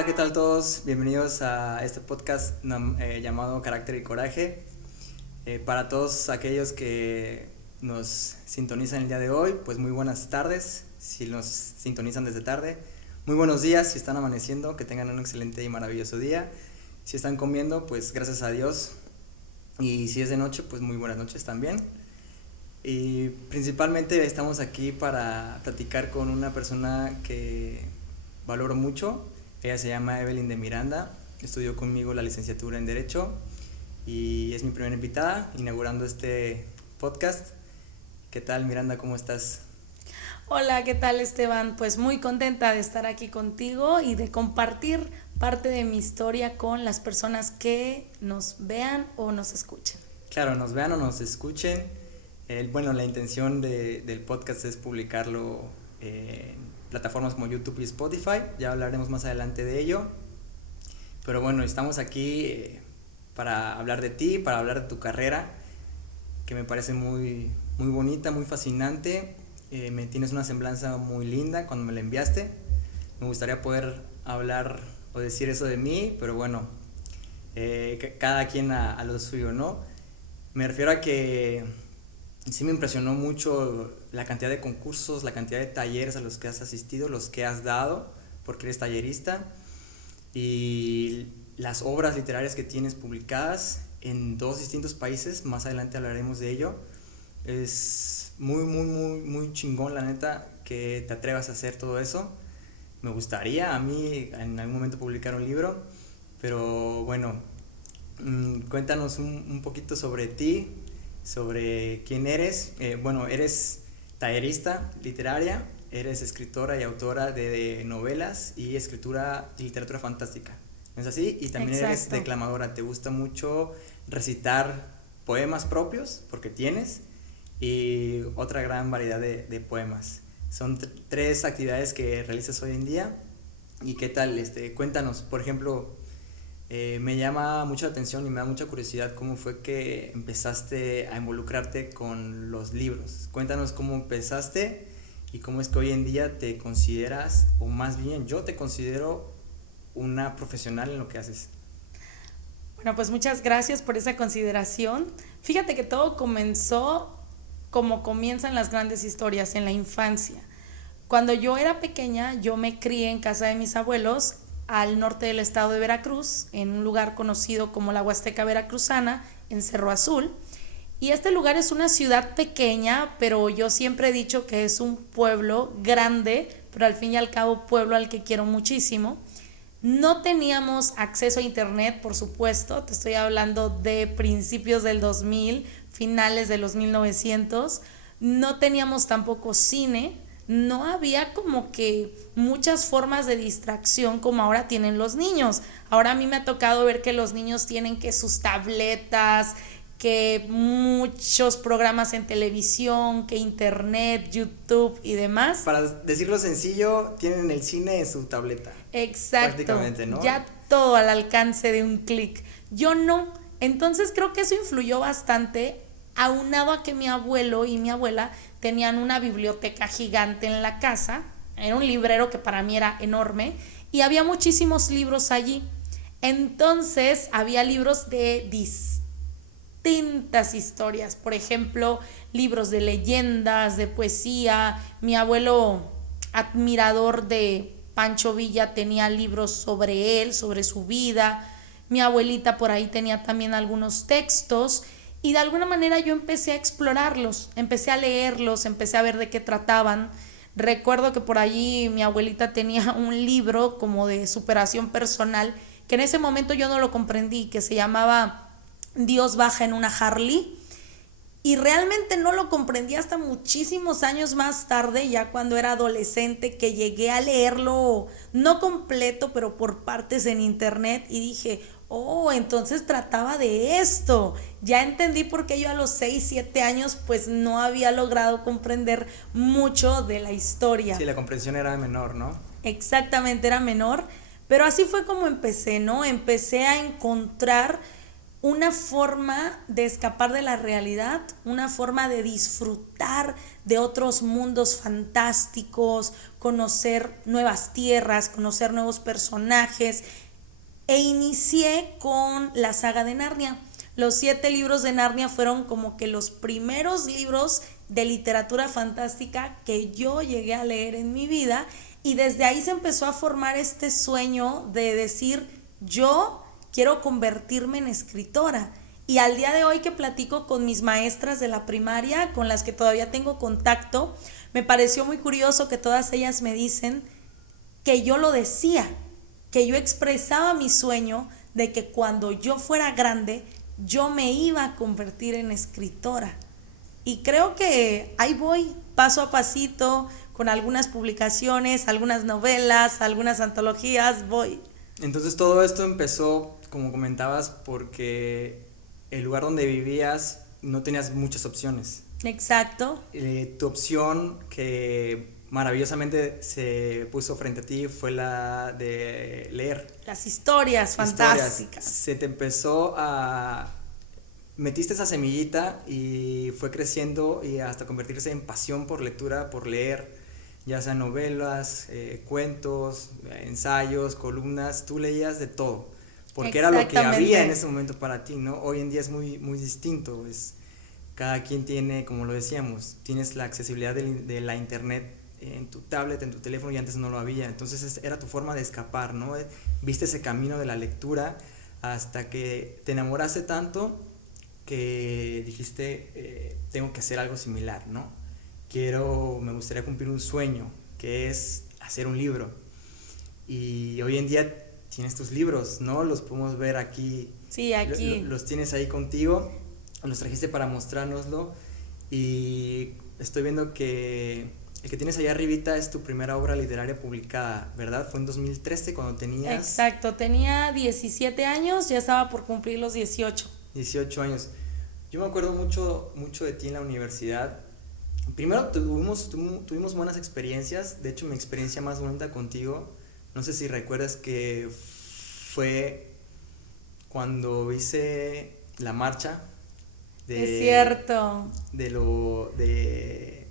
Hola, ¿qué tal todos? Bienvenidos a este podcast llamado Carácter y Coraje. Para todos aquellos que nos sintonizan el día de hoy, pues muy buenas tardes, si nos sintonizan desde tarde. Muy buenos días si están amaneciendo, que tengan un excelente y maravilloso día. Si están comiendo, pues gracias a Dios. Y si es de noche, pues muy buenas noches también. Y principalmente estamos aquí para platicar con una persona que valoro mucho. Ella se llama Evelyn de Miranda, estudió conmigo la licenciatura en Derecho y es mi primera invitada inaugurando este podcast. ¿Qué tal, Miranda? ¿Cómo estás? Hola, ¿qué tal, Esteban? Pues muy contenta de estar aquí contigo y de compartir parte de mi historia con las personas que nos vean o nos escuchen. Claro, nos vean o nos escuchen. Bueno, la intención del podcast es publicarlo en plataformas como YouTube y Spotify. Ya hablaremos más adelante de ello. Pero bueno, estamos aquí para hablar de ti, para hablar de tu carrera, que me parece muy, muy bonita, muy fascinante. Me tienes una semblanza muy linda cuando me la enviaste. Me gustaría poder hablar o decir eso de mí, pero bueno, cada quien a lo suyo, ¿no? Me refiero a que sí me impresionó mucho la cantidad de concursos, la cantidad de talleres a los que has asistido, los que has dado, porque eres tallerista, y las obras literarias que tienes publicadas en 2 distintos países. Más adelante hablaremos de ello. Es muy, muy, muy, muy chingón, la neta, que te atrevas a hacer todo eso. Me gustaría a mí en algún momento publicar un libro, pero bueno, cuéntanos un poquito sobre ti, sobre quién eres. Bueno, eres tallerista literaria, eres escritora y autora de novelas y escritura y literatura fantástica, ¿no es así? Y también eres Exacto. declamadora, te gusta mucho recitar poemas propios, porque tienes, y otra gran variedad de poemas. Son 3 actividades que realizas hoy en día. ¿Y qué tal? Cuéntanos, por ejemplo, me llama mucha atención y me da mucha curiosidad cómo fue que empezaste a involucrarte con los libros. Cuéntanos cómo empezaste y cómo es que hoy en día te consideras, o más bien yo te considero una profesional en lo que haces. Bueno, pues muchas gracias por esa consideración. Fíjate que todo comenzó como comienzan las grandes historias, en la infancia. Cuando yo era pequeña, yo me crié en casa de mis abuelos al norte del estado de Veracruz, en un lugar conocido como la Huasteca Veracruzana, en Cerro Azul. Y este lugar es una ciudad pequeña, pero yo siempre he dicho que es un pueblo grande, pero al fin y al cabo pueblo al que quiero muchísimo. No teníamos acceso a internet, por supuesto, te estoy hablando de principios del 2000, finales de los 1900. No teníamos tampoco cine, no había como que muchas formas de distracción como ahora tienen los niños. Ahora a mí me ha tocado ver que los niños tienen que sus tabletas, que muchos programas en televisión, que internet, YouTube y demás. Para decirlo sencillo, tienen el cine en su tableta. Exacto, Prácticamente, ¿no? ya todo al alcance de un clic. Yo no. Entonces creo que eso influyó bastante, aunado a que mi abuelo y mi abuela tenían una biblioteca gigante en la casa, era un librero que para mí era enorme, y había muchísimos libros allí. Entonces había libros de distintas historias, por ejemplo, libros de leyendas, de poesía. Mi abuelo, admirador de Pancho Villa, tenía libros sobre él, sobre su vida. Mi abuelita por ahí tenía también algunos textos y de alguna manera yo empecé a explorarlos, empecé a leerlos, empecé a ver de qué trataban. Recuerdo que por allí mi abuelita tenía un libro como de superación personal que en ese momento yo no lo comprendí, que se llamaba Dios baja en una Harley, y realmente no lo comprendí hasta muchísimos años más tarde, ya cuando era adolescente, que llegué a leerlo, no completo, pero por partes en internet, y dije, oh, entonces trataba de esto. Ya entendí por qué yo a los 6 7 años pues no había logrado comprender mucho de la historia. Sí, la comprensión era menor, ¿no? Exactamente, era menor, pero así fue como empecé, ¿no? Empecé a encontrar una forma de escapar de la realidad, una forma de disfrutar de otros mundos fantásticos, conocer nuevas tierras, conocer nuevos personajes. E inicié con la saga de Narnia. Los 7 libros de Narnia fueron como que los primeros libros de literatura fantástica que yo llegué a leer en mi vida, y desde ahí se empezó a formar este sueño de decir, yo quiero convertirme en escritora. Y al día de hoy que platico con mis maestras de la primaria, con las que todavía tengo contacto, me pareció muy curioso que todas ellas me dicen que yo lo decía, que yo expresaba mi sueño de que cuando yo fuera grande, yo me iba a convertir en escritora. Y creo que ahí voy, paso a pasito, con algunas publicaciones, algunas novelas, algunas antologías, voy. Entonces todo esto empezó, como comentabas, porque el lugar donde vivías no tenías muchas opciones. Exacto. Tu opción que maravillosamente se puso frente a ti fue la de leer. Las historias fantásticas. Se te empezó a... Metiste esa semillita y fue creciendo y hasta convertirse en pasión por lectura, por leer, ya sean novelas, cuentos, ensayos, columnas, tú leías de todo, porque era lo que había en ese momento para ti, ¿no? Hoy en día es muy, muy distinto, cada quien tiene, como lo decíamos, tienes la accesibilidad de la internet en tu tablet, en tu teléfono, y antes no lo había, entonces era tu forma de escapar, ¿no? Viste ese camino de la lectura hasta que te enamoraste tanto que dijiste, tengo que hacer algo similar, ¿no? Me gustaría cumplir un sueño, que es hacer un libro. Y hoy en día tienes tus libros, ¿no? Los podemos ver aquí. Sí, aquí. Los tienes ahí contigo, los trajiste para mostrárnoslo. Y estoy viendo que el que tienes allá arribita es tu primera obra literaria publicada, ¿verdad? Fue en 2013 cuando tenías... Exacto, tenía 17 años, ya estaba por cumplir los 18. 18 años. Yo me acuerdo mucho de ti en la universidad. Primero tuvimos buenas experiencias. De hecho, mi experiencia más bonita contigo, no sé si recuerdas, que fue cuando hice la marcha es cierto, de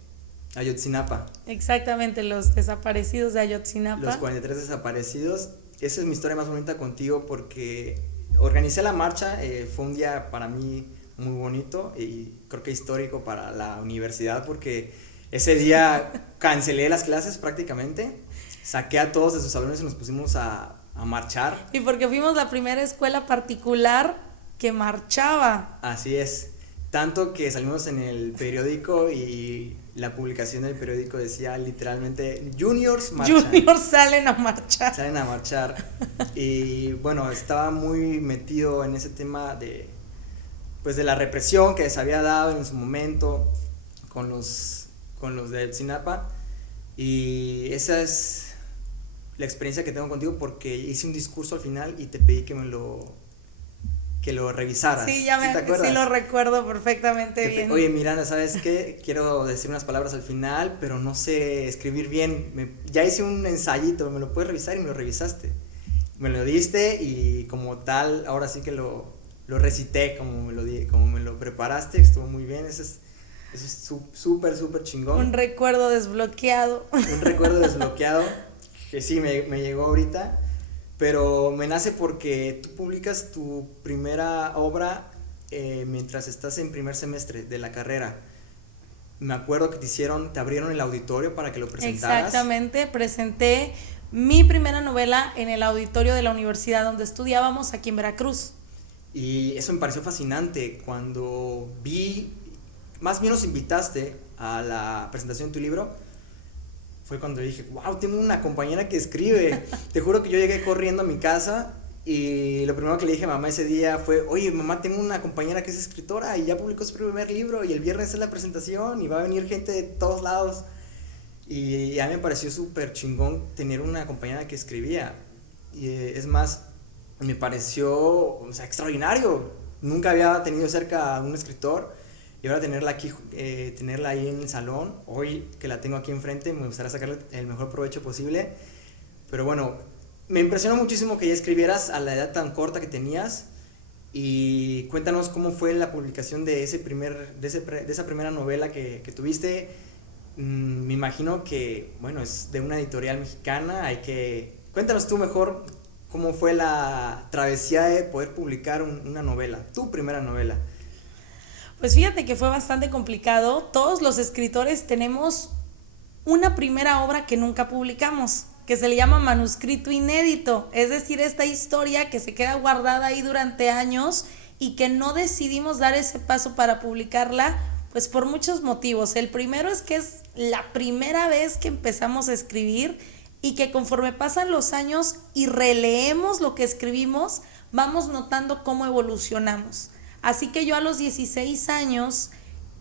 Ayotzinapa. Exactamente, los desaparecidos de Ayotzinapa. Los 43 desaparecidos. Esa es mi historia más bonita contigo porque organicé la marcha. Fue un día para mí muy bonito y creo que histórico para la universidad, porque ese día cancelé las clases prácticamente, saqué a todos de sus salones y nos pusimos a marchar. Y porque fuimos la primera escuela particular que marchaba. Así es, tanto que salimos en el periódico y la publicación del periódico decía literalmente Juniors marchan. Juniors salen a marchar. Salen a marchar. Y bueno, estaba muy metido en ese tema de la represión que se había dado en su momento con los de Ayotzinapa, y esa es la experiencia que tengo contigo, porque hice un discurso al final y te pedí que lo revisaras. Sí, sí lo recuerdo perfectamente bien. Oye, Miranda, ¿sabes qué? Quiero decir unas palabras al final, pero no sé escribir bien. Ya hice un ensayito, ¿me lo puedes revisar? Y me lo revisaste. Me lo diste y como tal, ahora sí que lo recité como me lo preparaste, estuvo muy bien. Eso es súper chingón. Un recuerdo desbloqueado. Un recuerdo desbloqueado que sí me llegó ahorita, pero me nace porque tú publicas tu primera obra mientras estás en primer semestre de la carrera. Me acuerdo que te abrieron el auditorio para que lo presentaras. Exactamente, presenté mi primera novela en el auditorio de la universidad donde estudiábamos aquí en Veracruz. Y eso me pareció fascinante cuando vi, más bien nos invitaste a la presentación de tu libro. Fue cuando dije, wow, tengo una compañera que escribe. Te juro que yo llegué corriendo a mi casa y lo primero que le dije a mamá ese día fue, oye, mamá, tengo una compañera que es escritora y ya publicó su primer libro y el viernes es la presentación y va a venir gente de todos lados. Y a mí me pareció súper chingón tener una compañera que escribía. Y es más, me pareció, extraordinario. Nunca había tenido cerca a un escritor, y ahora tenerla aquí, tenerla ahí en el salón, hoy que la tengo aquí enfrente, me gustaría sacarle el mejor provecho posible. Pero bueno, me impresionó muchísimo que ya escribieras a la edad tan corta que tenías, Y cuéntanos cómo fue la publicación de esa primera novela que tuviste. Me imagino que, bueno, es de una editorial mexicana. Cuéntanos tú mejor cómo fue la travesía de poder publicar una novela, tu primera novela. Pues fíjate que fue bastante complicado. Todos los escritores tenemos una primera obra que nunca publicamos, que se le llama manuscrito inédito, es decir, esta historia que se queda guardada ahí durante años y que no decidimos dar ese paso para publicarla, pues por muchos motivos. El primero es que es la primera vez que empezamos a escribir y que conforme pasan los años y releemos lo que escribimos, vamos notando cómo evolucionamos. Así que yo a los 16 años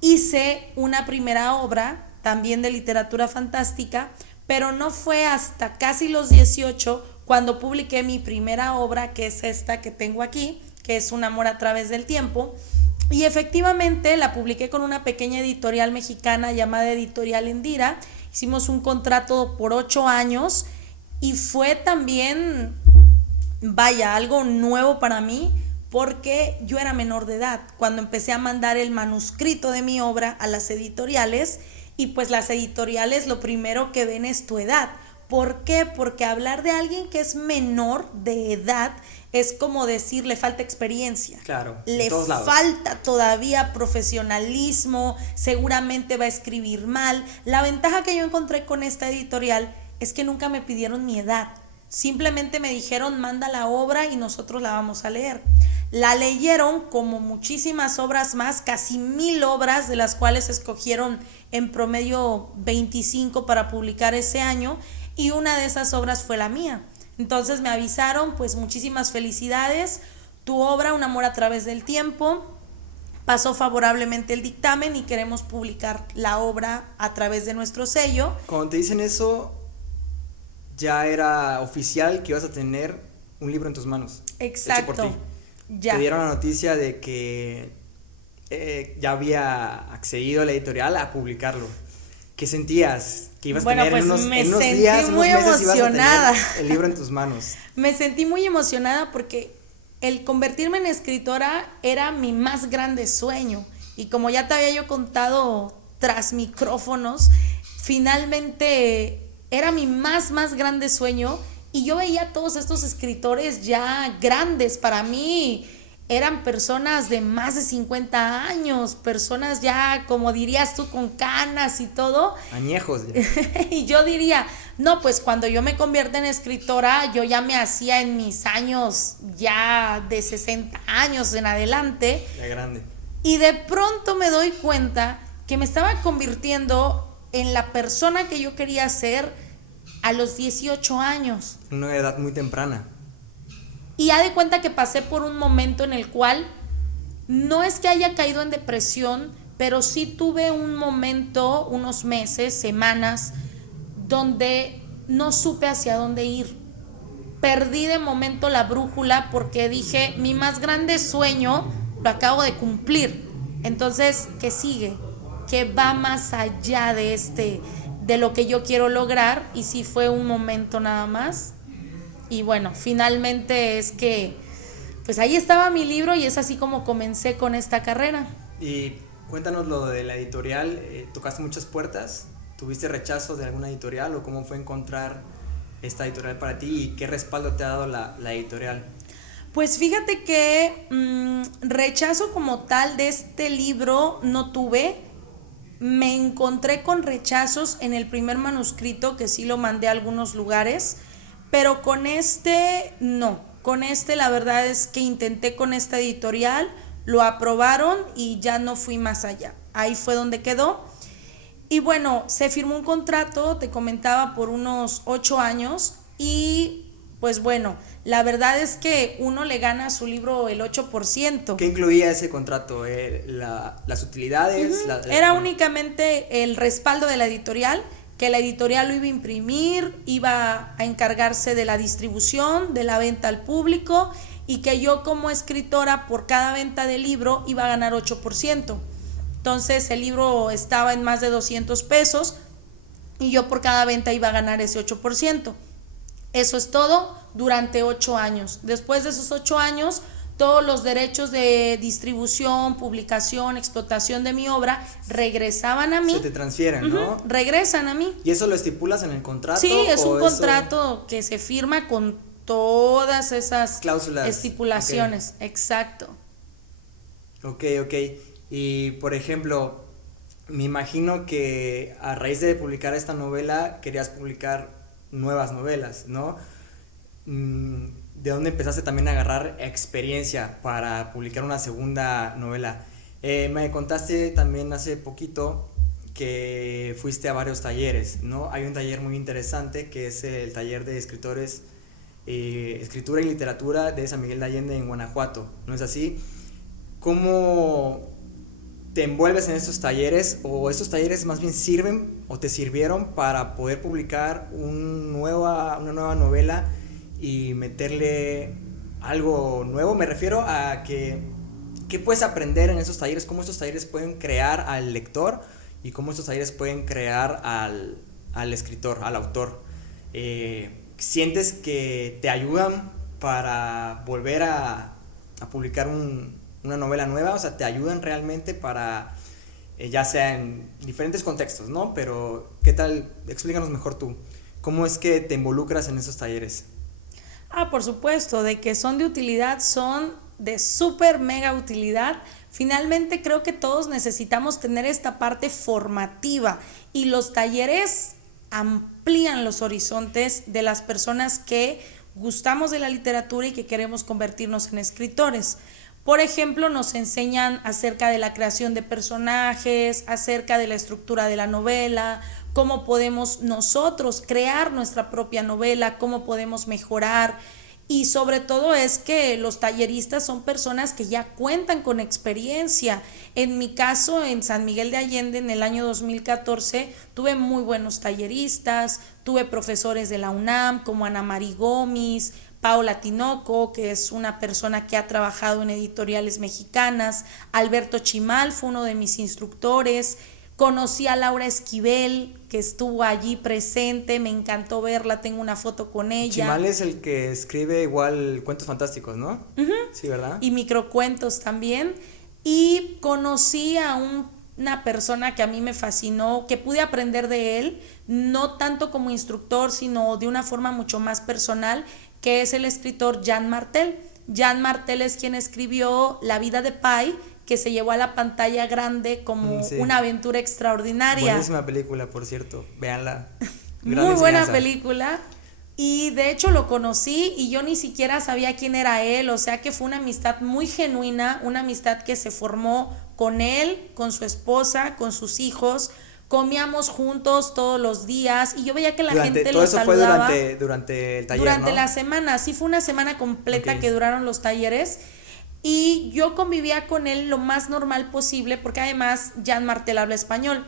hice una primera obra, también de literatura fantástica, pero no fue hasta casi los 18 cuando publiqué mi primera obra, que es esta que tengo aquí, que es Un amor a través del tiempo. Y efectivamente la publiqué con una pequeña editorial mexicana llamada Editorial Endira. Hicimos un contrato por 8 años y fue también, vaya, algo nuevo para mí, porque yo era menor de edad cuando empecé a mandar el manuscrito de mi obra a las editoriales, y pues las editoriales lo primero que ven es tu edad. ¿Por qué? Porque hablar de alguien que es menor de edad es como decir, le falta experiencia. Claro, le falta todavía profesionalismo, seguramente va a escribir mal. La ventaja que yo encontré con esta editorial es que nunca me pidieron mi edad. Simplemente me dijeron, manda la obra y nosotros la vamos a leer. La leyeron como muchísimas obras más, casi 1000 obras, de las cuales escogieron en promedio 25 para publicar ese año, y una de esas obras fue la mía. Entonces me avisaron, pues muchísimas felicidades, tu obra Un amor a través del tiempo pasó favorablemente el dictamen y queremos publicar la obra a través de nuestro sello. Cuando te dicen eso, ya era oficial que ibas a tener un libro en tus manos. Exacto. Hecho por ti. Ya. Te dieron la noticia de que ya había accedido a la editorial a publicarlo. ¿Qué sentías? Que ibas a tener pues en unos días, en unos muy meses emocionada. ibas a tener el libro en tus manos. Me sentí muy emocionada porque el convertirme en escritora era mi más grande sueño. Y como ya te había yo contado tras micrófonos, finalmente era mi más grande sueño. Y yo veía a todos estos escritores ya grandes. Para mí eran personas de más de 50 años, personas ya, como dirías tú, con canas y todo. Añejos ya. Y yo diría, no, pues cuando yo me convierta en escritora, yo ya me hacía en mis años ya de 60 años en adelante. Ya grande. Y de pronto me doy cuenta que me estaba convirtiendo en la persona que yo quería ser a los 18 años. Una edad muy temprana. Y haz de cuenta que pasé por un momento en el cual no es que haya caído en depresión, pero sí tuve un momento, unos meses, semanas, donde no supe hacia dónde ir. Perdí de momento la brújula porque dije, mi más grande sueño lo acabo de cumplir. Entonces, ¿qué sigue? ¿Qué va más allá de lo que yo quiero lograr? Y sí fue un momento nada más. Y bueno, finalmente es que pues ahí estaba mi libro y es así como comencé con esta carrera. Y cuéntanos lo de la editorial. ¿Tocaste muchas puertas? ¿Tuviste rechazo de alguna editorial o cómo fue encontrar esta editorial para ti y qué respaldo te ha dado la editorial? Pues fíjate que rechazo como tal de este libro no tuve. Me encontré con rechazos en el primer manuscrito, que sí lo mandé a algunos lugares, pero con este no. Con este la verdad es que intenté con esta editorial, lo aprobaron y ya no fui más allá. Ahí fue donde quedó. Y bueno, se firmó un contrato, te comentaba, por unos 8 años y pues bueno, la verdad es que uno le gana a su libro el 8%. ¿Qué incluía ese contrato? ¿Las utilidades? Era únicamente el respaldo de la editorial, que la editorial lo iba a imprimir, iba a encargarse de la distribución, de la venta al público, y que yo como escritora por cada venta de libro iba a ganar 8%. Entonces el libro estaba en más de 200 pesos y yo por cada venta iba a ganar ese 8%. Eso es todo durante 8 años. Después de esos 8 años todos los derechos de distribución, publicación, explotación de mi obra regresaban a mí. Se te transfieren, ¿no? Regresan a mí. ¿Y eso lo estipulas en el contrato? Sí, es un o contrato que se firma con todas esas cláusulas, estipulaciones. Okay. Exacto. Ok. Y por ejemplo, me imagino que a raíz de publicar esta novela querías publicar nuevas novelas, ¿no? ¿De dónde empezaste también a agarrar experiencia para publicar una segunda novela? Me contaste también hace poquito que fuiste a varios talleres, ¿no? Hay un taller muy interesante que es el taller de escritores, escritura y literatura de San Miguel de Allende en Guanajuato, ¿no es así? ¿Cómo te envuelves en estos talleres, o estos talleres más bien sirven o te sirvieron para poder publicar una nueva novela y meterle algo nuevo? Me refiero a que ¿qué puedes aprender en esos talleres? ¿Cómo estos talleres pueden crear al lector y cómo estos talleres pueden crear al escritor, al autor? ¿Sientes que te ayudan para volver a publicar una novela nueva? O sea, ¿te ayudan realmente para, ya sea en diferentes contextos, ¿no? Pero, ¿qué tal? Explícanos mejor tú. ¿Cómo es que te involucras en esos talleres? Por supuesto, de que son de utilidad, son de súper mega utilidad. Finalmente creo que todos necesitamos tener esta parte formativa, y los talleres amplían los horizontes de las personas que gustamos de la literatura y que queremos convertirnos en escritores. Por ejemplo, nos enseñan acerca de la creación de personajes, acerca de la estructura de la novela, cómo podemos nosotros crear nuestra propia novela, cómo podemos mejorar. Y sobre todo es que los talleristas son personas que ya cuentan con experiencia. En mi caso, en San Miguel de Allende, en el año 2014, tuve muy buenos talleristas, tuve profesores de la UNAM como Ana Mari Gómez, Paula Tinoco, que es una persona que ha trabajado en editoriales mexicanas, Alberto Chimal fue uno de mis instructores. Conocí a Laura Esquivel, que estuvo allí presente, me encantó verla, tengo una foto con ella. Chimal es el que escribe igual cuentos fantásticos, ¿no? Sí, ¿verdad? Y microcuentos también. Y conocí a una persona que a mí me fascinó, que pude aprender de él, no tanto como instructor, sino de una forma mucho más personal, que es el escritor Jan Martel. Jan Martel es quien escribió La vida de Pi, que se llevó a la pantalla grande como una aventura extraordinaria. Buenísima película, por cierto, véanla. Muy buena película. Y de hecho lo conocí y yo ni siquiera sabía quién era él, o sea que fue una amistad muy genuina, una amistad que se formó con él, con su esposa, con sus hijos. Comíamos juntos todos los días y yo veía que la gente lo saludaba. Todo eso fue durante el taller, durante ¿no? la semana, sí, fue una semana completa que duraron los talleres. Y yo convivía con él lo más normal posible, porque además Jan Martel habla español.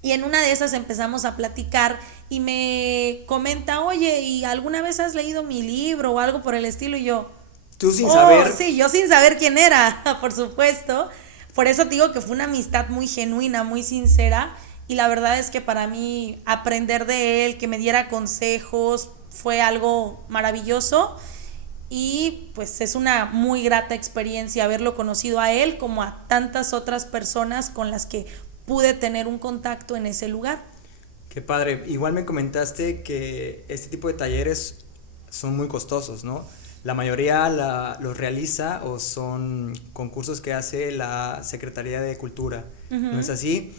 Y en una de esas empezamos a platicar y me comenta, oye, ¿y alguna vez has leído mi libro o algo por el estilo? Y yo, ¿tú sin saber? Sí, yo sin saber quién era, por supuesto. Por eso te digo que fue una amistad muy genuina, muy sincera. Y la verdad es que para mí aprender de él, que me diera consejos, fue algo maravilloso. Y pues es una muy grata experiencia haberlo conocido a él como a tantas otras personas con las que pude tener un contacto en ese lugar. Qué padre. Igual me comentaste que este tipo de talleres son muy costosos, ¿no? La mayoría los realiza o son concursos que hace la Secretaría de Cultura, ¿no es así?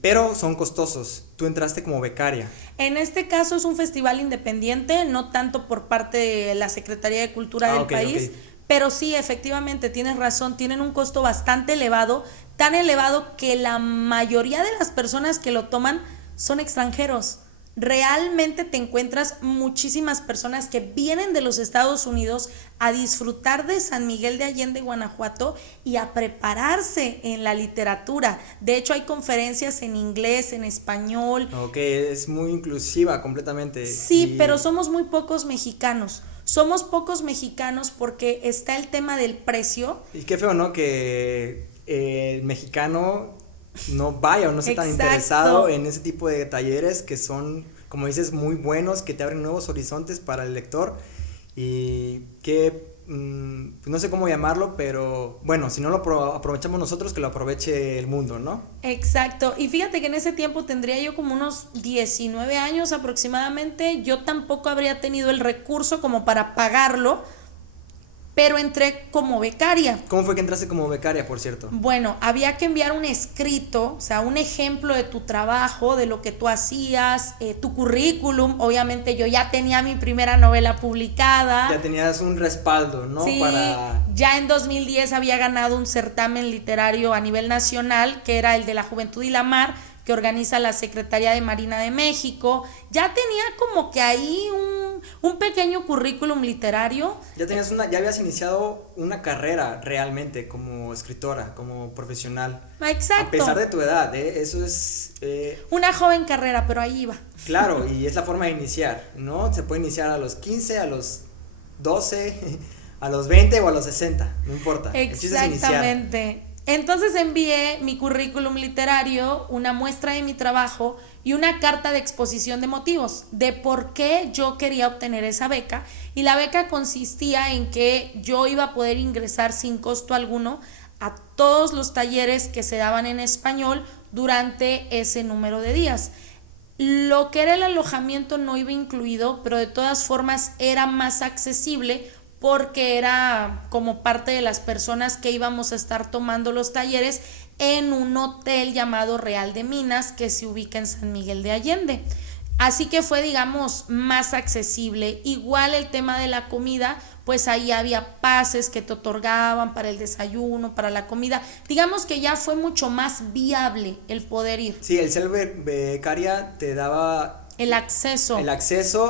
Pero son costosos. Tú entraste como becaria. En este caso es un festival independiente, no tanto por parte de la Secretaría de Cultura del país, pero sí, efectivamente, tienes razón, tienen un costo bastante elevado, tan elevado que la mayoría de las personas que lo toman son extranjeros. Realmente te encuentras muchísimas personas que vienen de los Estados Unidos a disfrutar de San Miguel de Allende, Guanajuato, y a prepararse en la literatura. De hecho, hay conferencias en inglés, en español. Ok, es muy inclusiva completamente. Sí, pero somos muy pocos mexicanos. Somos pocos mexicanos porque está el tema del precio. Y qué feo, ¿no? Que el mexicano no vaya o no esté tan interesado en ese tipo de talleres que son, como dices, muy buenos, que te abren nuevos horizontes para el lector. Y qué pues no sé cómo llamarlo, pero bueno, si no lo aprovechamos nosotros, que lo aproveche el mundo, ¿no? Exacto, y fíjate que en ese tiempo tendría yo como unos 19 años aproximadamente, yo tampoco habría tenido el recurso como para pagarlo, pero entré como becaria. ¿Cómo fue que entraste como becaria, por cierto? Bueno, había que enviar un escrito, o sea, un ejemplo de tu trabajo, de lo que tú hacías, tu currículum. Obviamente yo ya tenía mi primera novela publicada. Ya tenías un respaldo, ¿no? Sí, ya en 2010 había ganado un certamen literario a nivel nacional, que era el de la Juventud y la Mar, que organiza la Secretaría de Marina de México. Ya tenía como que ahí un pequeño currículum literario. Ya habías iniciado una carrera realmente como escritora, como profesional. Exacto. A pesar de tu edad, eso es... Una joven carrera, pero ahí iba. Claro, y es la forma de iniciar, ¿no? Se puede iniciar a los 15, a los 12, a los 20 o a los 60, no importa. Exactamente. Entonces envié mi currículum literario, una muestra de mi trabajo y una carta de exposición de motivos de por qué yo quería obtener esa beca. Y la beca consistía en que yo iba a poder ingresar sin costo alguno a todos los talleres que se daban en español durante ese número de días. Lo que era el alojamiento no iba incluido, pero de todas formas era más accesible porque era como parte de las personas que íbamos a estar tomando los talleres en un hotel llamado Real de Minas, que se ubica en San Miguel de Allende. Así que fue, digamos, más accesible. Igual el tema de la comida, pues ahí había pases que te otorgaban para el desayuno, para la comida. Digamos que ya fue mucho más viable el poder ir. Sí, el ser becaria te daba el acceso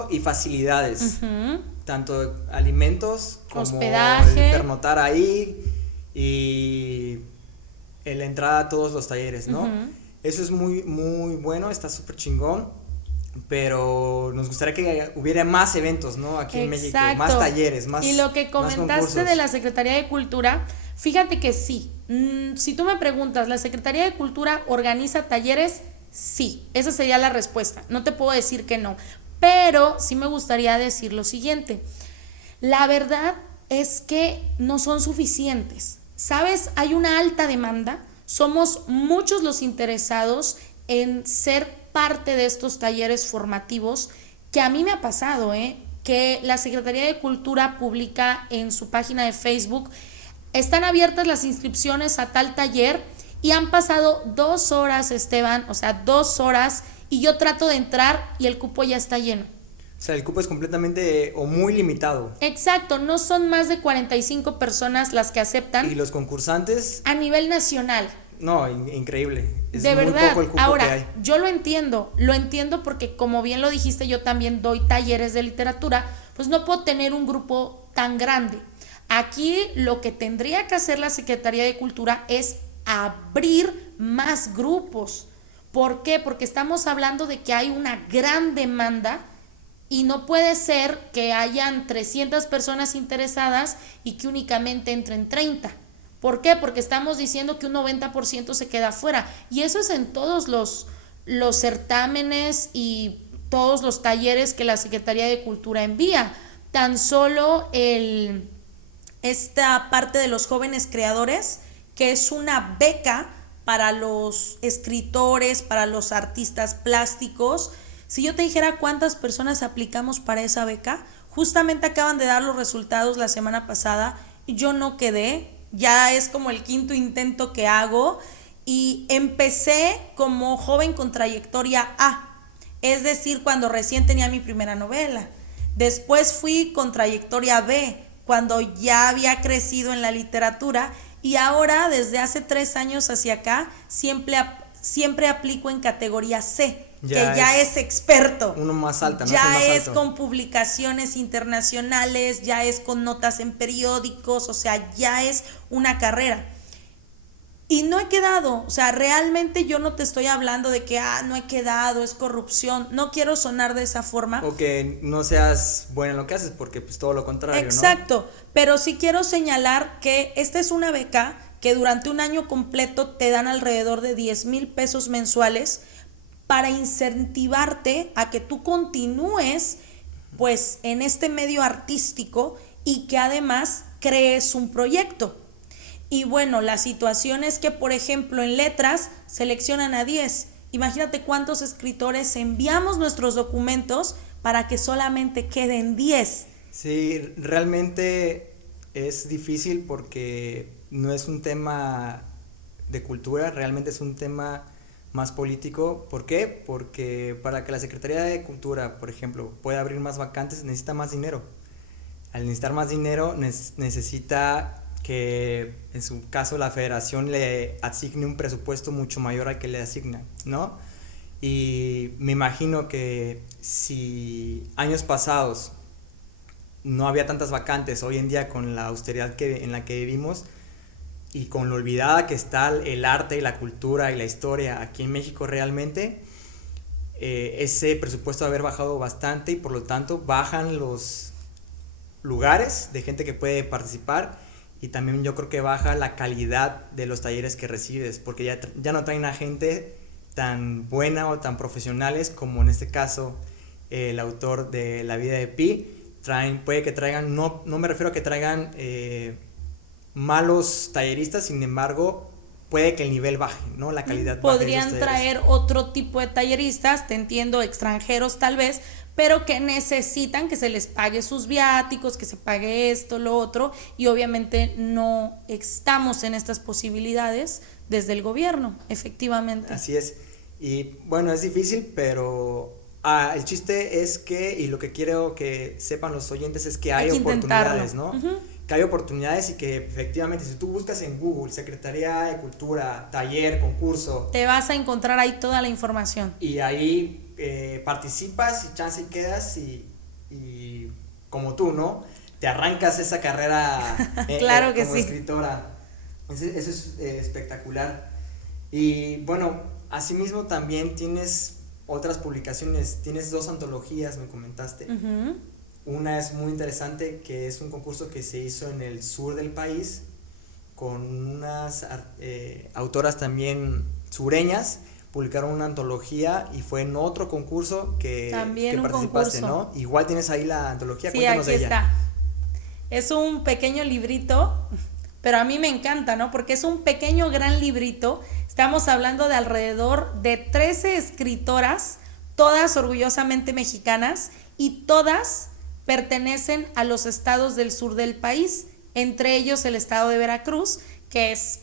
y facilidades. Uh-huh. Tanto alimentos como hospedaje, el pernotar ahí y la entrada a todos los talleres, ¿no? Uh-huh. Eso es muy, muy bueno, está súper chingón, pero nos gustaría que hubiera más eventos, ¿no? Aquí en México, más talleres, más. Y lo que comentaste de la Secretaría de Cultura, fíjate que sí. Si tú me preguntas, ¿la Secretaría de Cultura organiza talleres? Sí, esa sería la respuesta. No te puedo decir que no. Pero sí me gustaría decir lo siguiente, la verdad es que no son suficientes, ¿sabes? Hay una alta demanda, somos muchos los interesados en ser parte de estos talleres formativos, que a mí me ha pasado, que la Secretaría de Cultura publica en su página de Facebook, están abiertas las inscripciones a tal taller y han pasado 2 horas, Esteban, o sea, 2 horas, y yo trato de entrar y el cupo ya está lleno. O sea, el cupo es completamente o muy limitado. Exacto, no son más de 45 personas las que aceptan. ¿Y los concursantes? A nivel nacional. No, increíble. Es de muy verdad, poco el cupo ahora, que hay. Yo lo entiendo porque como bien lo dijiste, yo también doy talleres de literatura, pues no puedo tener un grupo tan grande. Aquí lo que tendría que hacer la Secretaría de Cultura es abrir más grupos. ¿Por qué? Porque estamos hablando de que hay una gran demanda y no puede ser que hayan 300 personas interesadas y que únicamente entren 30. ¿Por qué? Porque estamos diciendo que un 90% se queda fuera. Y eso es en todos los certámenes y todos los talleres que la Secretaría de Cultura envía. Tan solo esta parte de los jóvenes creadores, que es una beca para los escritores, para los artistas plásticos. Si yo te dijera cuántas personas aplicamos para esa beca, justamente acaban de dar los resultados la semana pasada y yo no quedé, ya es como el 5º intento que hago y empecé como joven con trayectoria A, es decir, cuando recién tenía mi primera novela. Después fui con trayectoria B, cuando ya había crecido en la literatura. Y ahora, desde hace 3 años hacia acá, siempre aplico en categoría C, que ya es experto. Uno más alta, ¿no? Ya es con publicaciones internacionales, ya es con notas en periódicos, o sea, ya es una carrera. Y no he quedado, o sea, realmente yo no te estoy hablando de que no he quedado, es corrupción, no quiero sonar de esa forma. O que no seas buena en lo que haces, porque pues todo lo contrario, exacto, ¿no? Pero sí quiero señalar que esta es una beca que durante un año completo te dan alrededor de 10,000 pesos mensuales para incentivarte a que tú continúes pues en este medio artístico y que además crees un proyecto. Y bueno, la situación es que, por ejemplo, en letras seleccionan a 10. Imagínate cuántos escritores enviamos nuestros documentos para que solamente queden 10. Sí, realmente es difícil porque no es un tema de cultura, realmente es un tema más político. ¿Por qué? Porque para que la Secretaría de Cultura, por ejemplo, pueda abrir más vacantes, necesita más dinero. Al necesitar más dinero, necesita que, en su caso, la federación le asigne un presupuesto mucho mayor al que le asigna, ¿no? Y me imagino que si años pasados no había tantas vacantes, hoy en día con la austeridad en la que vivimos y con lo olvidada que está el arte y la cultura y la historia aquí en México realmente, ese presupuesto va a haber bajado bastante y por lo tanto bajan los lugares de gente que puede participar y también yo creo que baja la calidad de los talleres que recibes porque ya no traen a gente tan buena o tan profesionales como en este caso el autor de La vida de Pi. Puede que traigan, no me refiero a que traigan malos talleristas, sin embargo puede que el nivel baje, ¿no? La calidad baje. Podrían traer otro tipo de talleristas, te entiendo, extranjeros tal vez, pero que necesitan que se les pague sus viáticos, que se pague esto, lo otro, y obviamente no estamos en estas posibilidades desde el gobierno, efectivamente. Así es, y bueno, es difícil, pero el chiste es que, y lo que quiero que sepan los oyentes es que hay oportunidades, ¿no? Uh-huh. Que hay oportunidades y que efectivamente si tú buscas en Google Secretaría de Cultura, taller, concurso, te vas a encontrar ahí toda la información. Y ahí participas y chance y quedas y como tú, ¿no? Te arrancas esa carrera claro que como sí. escritora. Eso es espectacular. Y bueno, asimismo también tienes otras publicaciones, tienes 2 antologías, me comentaste. Uh-huh. Una es muy interesante, que es un concurso que se hizo en el sur del país, con unas autoras también sureñas, publicaron una antología y fue en otro concurso que participaste, concurso. ¿No? Igual tienes ahí la antología, sí, cuéntanos aquí de ella. Está. Es un pequeño librito, pero a mí me encanta, ¿no? Porque es un pequeño gran librito. Estamos hablando de alrededor de 13 escritoras, todas orgullosamente mexicanas y todas pertenecen a los estados del sur del país, entre ellos el estado de Veracruz, que es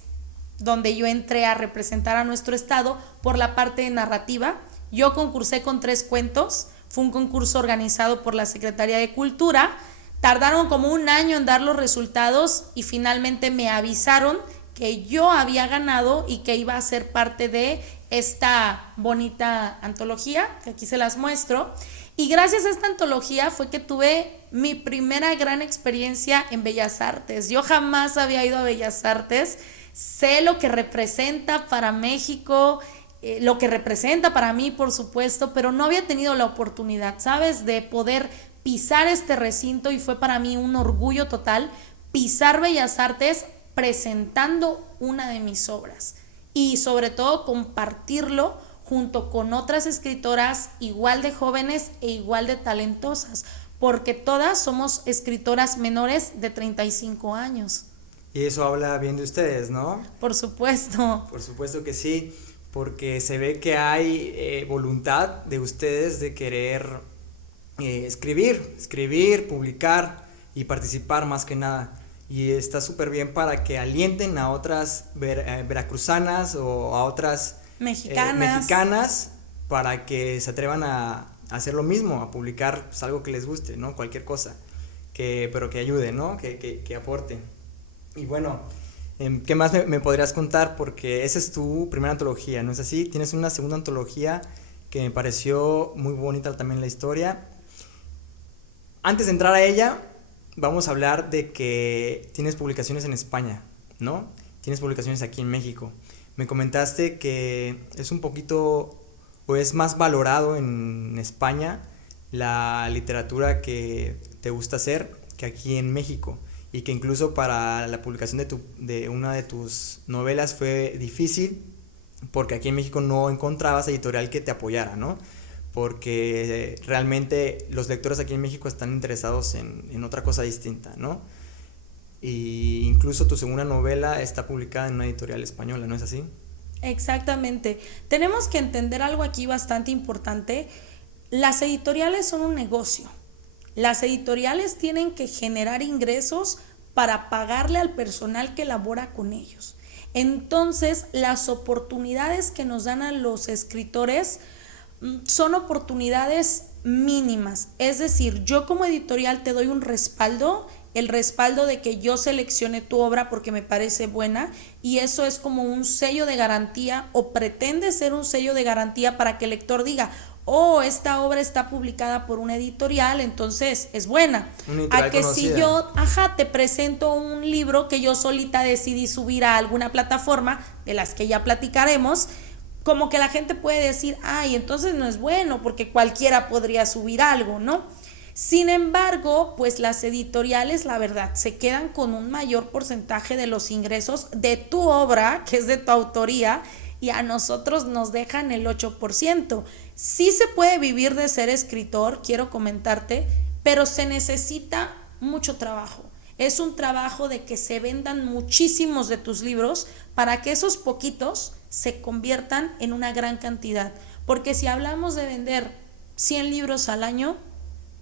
donde yo entré a representar a nuestro estado por la parte de narrativa. Yo concursé con 3 cuentos, fue un concurso organizado por la Secretaría de Cultura, tardaron como un año en dar los resultados y finalmente me avisaron que yo había ganado y que iba a ser parte de esta bonita antología, que aquí se las muestro. Y gracias a esta antología fue que tuve mi primera gran experiencia en Bellas Artes. Yo jamás había ido a Bellas Artes, sé lo que representa para México, lo que representa para mí, por supuesto, pero no había tenido la oportunidad, ¿sabes?, de poder pisar este recinto y fue para mí un orgullo total pisar Bellas Artes presentando una de mis obras y sobre todo compartirlo junto con otras escritoras igual de jóvenes e igual de talentosas, porque todas somos escritoras menores de 35 años. Y eso habla bien de ustedes, ¿no? Por supuesto. Por supuesto que sí, porque se ve que hay voluntad de ustedes de querer escribir, publicar y participar más que nada. Y está súper bien para que alienten a otras veracruzanas o a otras mexicanas para que se atrevan a hacer lo mismo, a publicar pues, algo que les guste, ¿no? Cualquier cosa, pero que ayude, ¿no? Que aporte. Y bueno, ¿qué más me podrías contar? Porque esa es tu primera antología, ¿no es así? Tienes una segunda antología que me pareció muy bonita también la historia. Antes de entrar a ella, vamos a hablar de que tienes publicaciones en España, ¿no? Tienes publicaciones aquí en México. Me comentaste que es un poquito, o es más valorado en España la literatura que te gusta hacer que aquí en México. Y que incluso para la publicación de una de tus novelas fue difícil porque aquí en México no encontrabas editorial que te apoyara, ¿no? porque realmente los lectores aquí en México están interesados en otra cosa distinta, ¿no? Y incluso tu segunda novela está publicada en una editorial española, ¿no es así? Exactamente. Tenemos que entender algo aquí bastante importante. Las editoriales son un negocio. Las editoriales tienen que generar ingresos para pagarle al personal que labora con ellos. Entonces, las oportunidades que nos dan a los escritores son oportunidades mínimas. Es decir, yo como editorial te doy un respaldo, el respaldo de que yo seleccioné tu obra porque me parece buena, y eso es como un sello de garantía, o pretende ser un sello de garantía para que el lector diga, oh, esta obra está publicada por una editorial, entonces es buena. A que conocida. Si yo, te presento un libro que yo solita decidí subir a alguna plataforma, de las que ya platicaremos, como que la gente puede decir, ay, entonces no es bueno, porque cualquiera podría subir algo, ¿no? Sin embargo, pues las editoriales, la verdad, se quedan con un mayor porcentaje de los ingresos de tu obra, que es de tu autoría, y a nosotros nos dejan el 8%. Sí se puede vivir de ser escritor, quiero comentarte, pero se necesita mucho trabajo. Es un trabajo de que se vendan muchísimos de tus libros para que esos poquitos se conviertan en una gran cantidad. Porque si hablamos de vender 100 libros al año,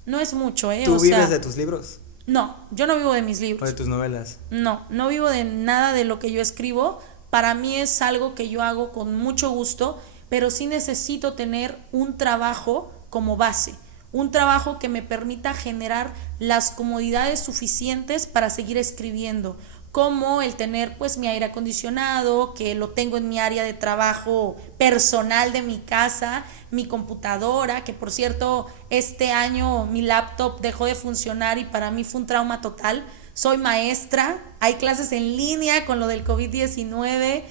no es mucho, ¿eh? ¿Tú vives de tus libros? No, yo no vivo de mis libros. ¿O de tus novelas? No vivo de nada de lo que yo escribo. Para mí es algo que yo hago con mucho gusto, pero sí necesito tener un trabajo como base, un trabajo que me permita generar las comodidades suficientes para seguir escribiendo, como el tener pues mi aire acondicionado, que lo tengo en mi área de trabajo personal de mi casa, mi computadora, que por cierto este año mi laptop dejó de funcionar y para mí fue un trauma total. Soy maestra, hay clases en línea con lo del COVID-19,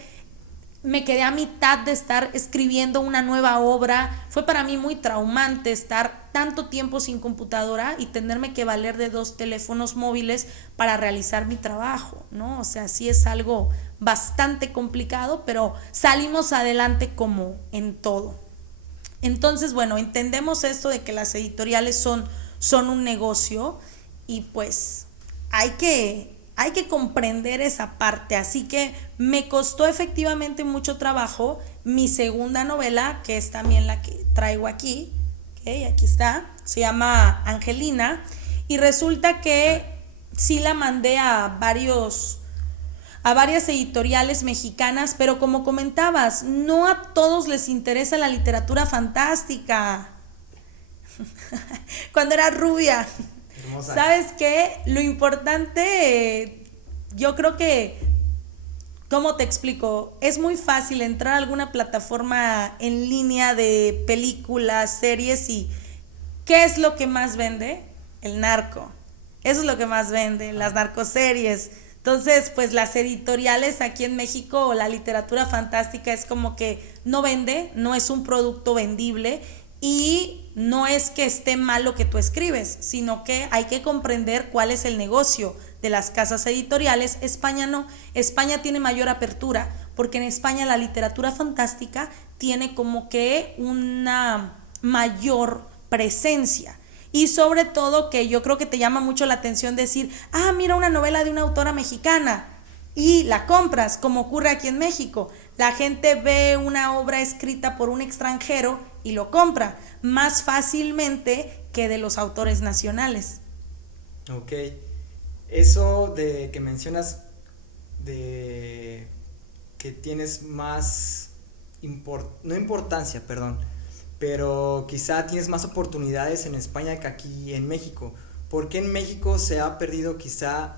me quedé a mitad de estar escribiendo una nueva obra, fue para mí muy traumante estar tanto tiempo sin computadora y tenerme que valer de 2 teléfonos móviles para realizar mi trabajo, ¿no? O sea, sí es algo bastante complicado, pero salimos adelante como en todo. Entonces, bueno, entendemos esto de que las editoriales son un negocio y pues hay que comprender esa parte, así que me costó efectivamente mucho trabajo mi segunda novela, que es también la que traigo aquí, ¿okay? Aquí está, se llama Angelina, y resulta que sí la mandé a varias editoriales mexicanas, pero como comentabas, no a todos les interesa la literatura fantástica. Cuando era rubia. Hermosa. ¿Sabes qué? Lo importante, yo creo que, ¿cómo te explico? Es muy fácil entrar a alguna plataforma en línea de películas, series y ¿qué es lo que más vende? El narco. Eso es lo que más vende, las narcoseries. Entonces, pues las editoriales aquí en México, la literatura fantástica es como que no vende, no es un producto vendible. Y no es que esté mal lo que tú escribes, sino que hay que comprender cuál es el negocio de las casas editoriales. España no, España tiene mayor apertura, porque en España la literatura fantástica tiene como que una mayor presencia. Y sobre todo que yo creo que te llama mucho la atención decir, mira una novela de una autora mexicana, y la compras, como ocurre aquí en México. La gente ve una obra escrita por un extranjero y lo compra más fácilmente que de los autores nacionales. Ok, eso de que mencionas de que tienes más no importancia, perdón, pero quizá tienes más oportunidades en España que aquí en México. ¿Por qué en México se ha perdido quizá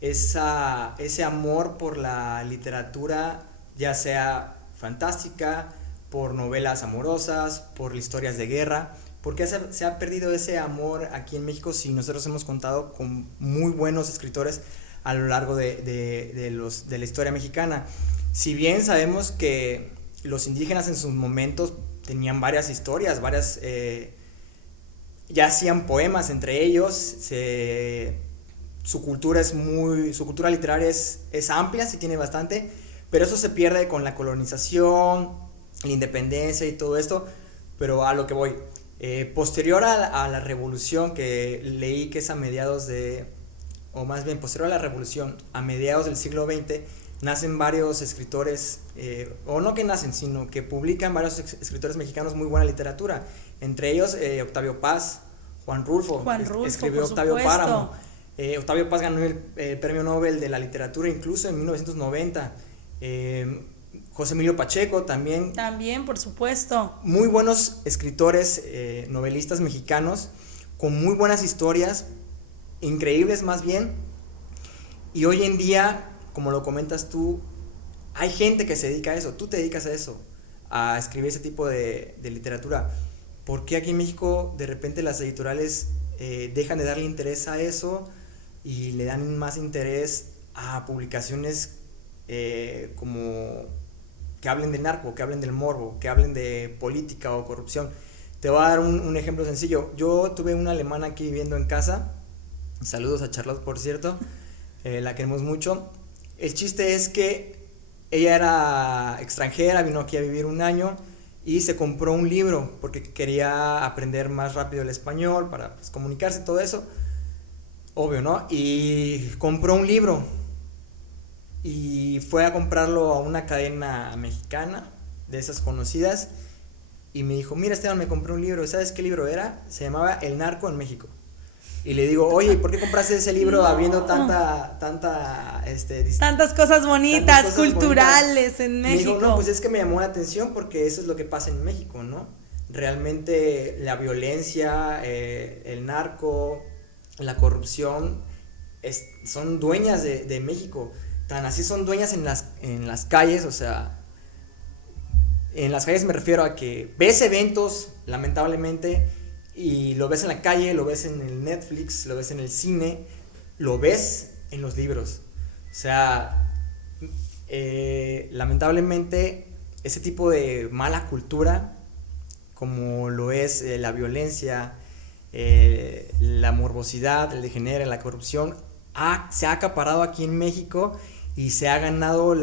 ese amor por la literatura, ya sea fantástica, por novelas amorosas, por historias de guerra? ¿Por qué se ha perdido ese amor aquí en México si nosotros hemos contado con muy buenos escritores a lo largo de la historia mexicana? Si bien sabemos que los indígenas en sus momentos tenían varias historias, ya hacían poemas entre ellos, su cultura literaria es amplia, sí tiene bastante, pero eso se pierde con la colonización, la independencia y todo esto. Pero a lo que voy, Posterior a la revolución, que leí que es a mediados de, o más bien posterior a la revolución, a mediados del siglo XX, nacen varios escritores, o no que nacen, sino que publican varios escritores mexicanos muy buena literatura. Entre ellos Octavio Paz, Juan Rulfo escribió Octavio Páramo. Octavio Paz ganó el premio Nobel de la literatura incluso en 1990. José Emilio Pacheco también. También, por supuesto. Muy buenos escritores, novelistas mexicanos, con muy buenas historias, increíbles más bien. Y hoy en día, como lo comentas tú, hay gente que se dedica a eso. Tú te dedicas a eso, a escribir ese tipo de literatura. ¿Por qué aquí en México de repente las editoriales dejan de darle interés a eso y le dan más interés a publicaciones como que hablen de narco, que hablen del morbo, que hablen de política o corrupción? Te voy a dar un ejemplo sencillo. Yo tuve una alemana aquí viviendo en casa. Saludos a Charlotte, por cierto. La queremos mucho. El chiste es que ella era extranjera, vino aquí a vivir un año y se compró un libro porque quería aprender más rápido el español para pues, comunicarse, todo eso. Obvio, ¿no? Y compró un libro y fue a comprarlo a una cadena mexicana de esas conocidas y me dijo, mira Esteban, me compré un libro. ¿Sabes qué libro era? Se llamaba El Narco en México. Y le digo, oye, ¿por qué compraste ese libro habiendo tantas cosas bonitas, culturales bonitas en México? Me dijo, no, pues es que me llamó la atención porque eso es lo que pasa en México, ¿no? Realmente la violencia, el narco, la corrupción, son dueñas de México. Tan así son dueñas en las calles, o sea, en las calles me refiero a que ves eventos, lamentablemente, y lo ves en la calle, lo ves en el Netflix, lo ves en el cine, lo ves en los libros. O sea, lamentablemente ese tipo de mala cultura, como lo es la violencia, la morbosidad, el degenere, la corrupción, se ha acaparado aquí en México y se ha ganado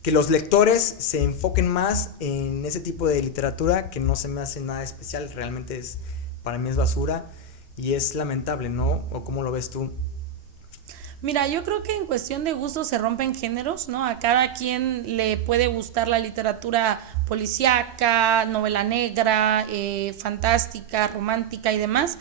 que los lectores se enfoquen más en ese tipo de literatura que no se me hace nada especial. Realmente para mí es basura y es lamentable, ¿no? ¿O cómo lo ves tú? Mira, yo creo que en cuestión de gusto se rompen géneros, ¿no? A cada quien le puede gustar la literatura policíaca, novela negra, fantástica, romántica y demás.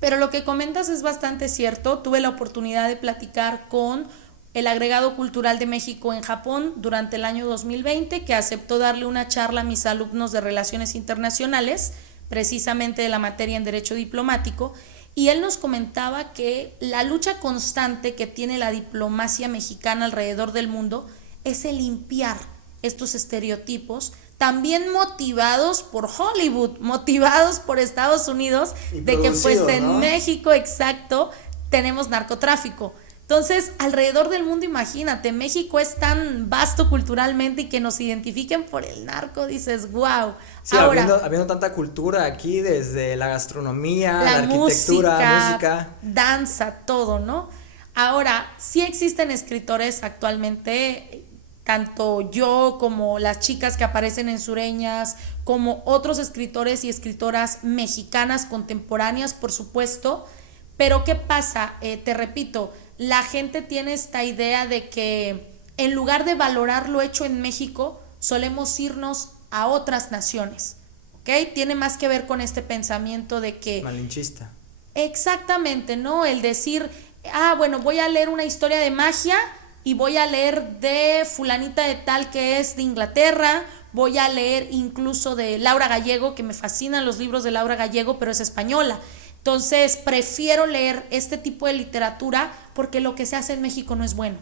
Pero lo que comentas es bastante cierto. Tuve la oportunidad de platicar con el agregado cultural de México en Japón durante el año 2020, que aceptó darle una charla a mis alumnos de Relaciones Internacionales, precisamente de la materia en Derecho Diplomático, y él nos comentaba que la lucha constante que tiene la diplomacia mexicana alrededor del mundo es el limpiar estos estereotipos, también motivados por Hollywood, motivados por Estados Unidos, de que pues en ¿no? México, exacto, tenemos narcotráfico. Entonces, alrededor del mundo, imagínate, México es tan vasto culturalmente y que nos identifiquen por el narco, dices, wow. Sí, ahora, habiendo tanta cultura aquí, desde la gastronomía, la arquitectura, música, danza, todo, ¿no? Ahora, sí existen escritores actualmente, tanto yo como las chicas que aparecen en Sureñas, como otros escritores y escritoras mexicanas contemporáneas, por supuesto, pero ¿qué pasa? Te repito, la gente tiene esta idea de que en lugar de valorar lo hecho en México, solemos irnos a otras naciones, ¿ok? Tiene más que ver con este pensamiento de que... malinchista. Exactamente, ¿no? El decir, bueno, voy a leer una historia de magia y voy a leer de fulanita de tal que es de Inglaterra, voy a leer incluso de Laura Gallego, que me fascinan los libros de Laura Gallego, pero es española. Entonces prefiero leer este tipo de literatura porque lo que se hace en México no es bueno.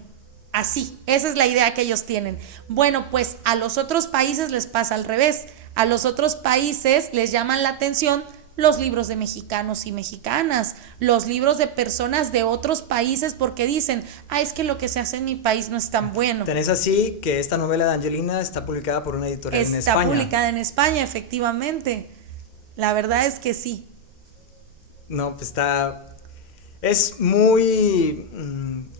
Así, esa es la idea que ellos tienen. Bueno, pues a los otros países les pasa al revés. A los otros países les llaman la atención los libros de mexicanos y mexicanas, los libros de personas de otros países porque dicen, es que lo que se hace en mi país no es tan bueno. Tenés así que esta novela de Angelina está publicada por una editorial en España. Está publicada en España, efectivamente. La verdad es que sí. No, pues es muy,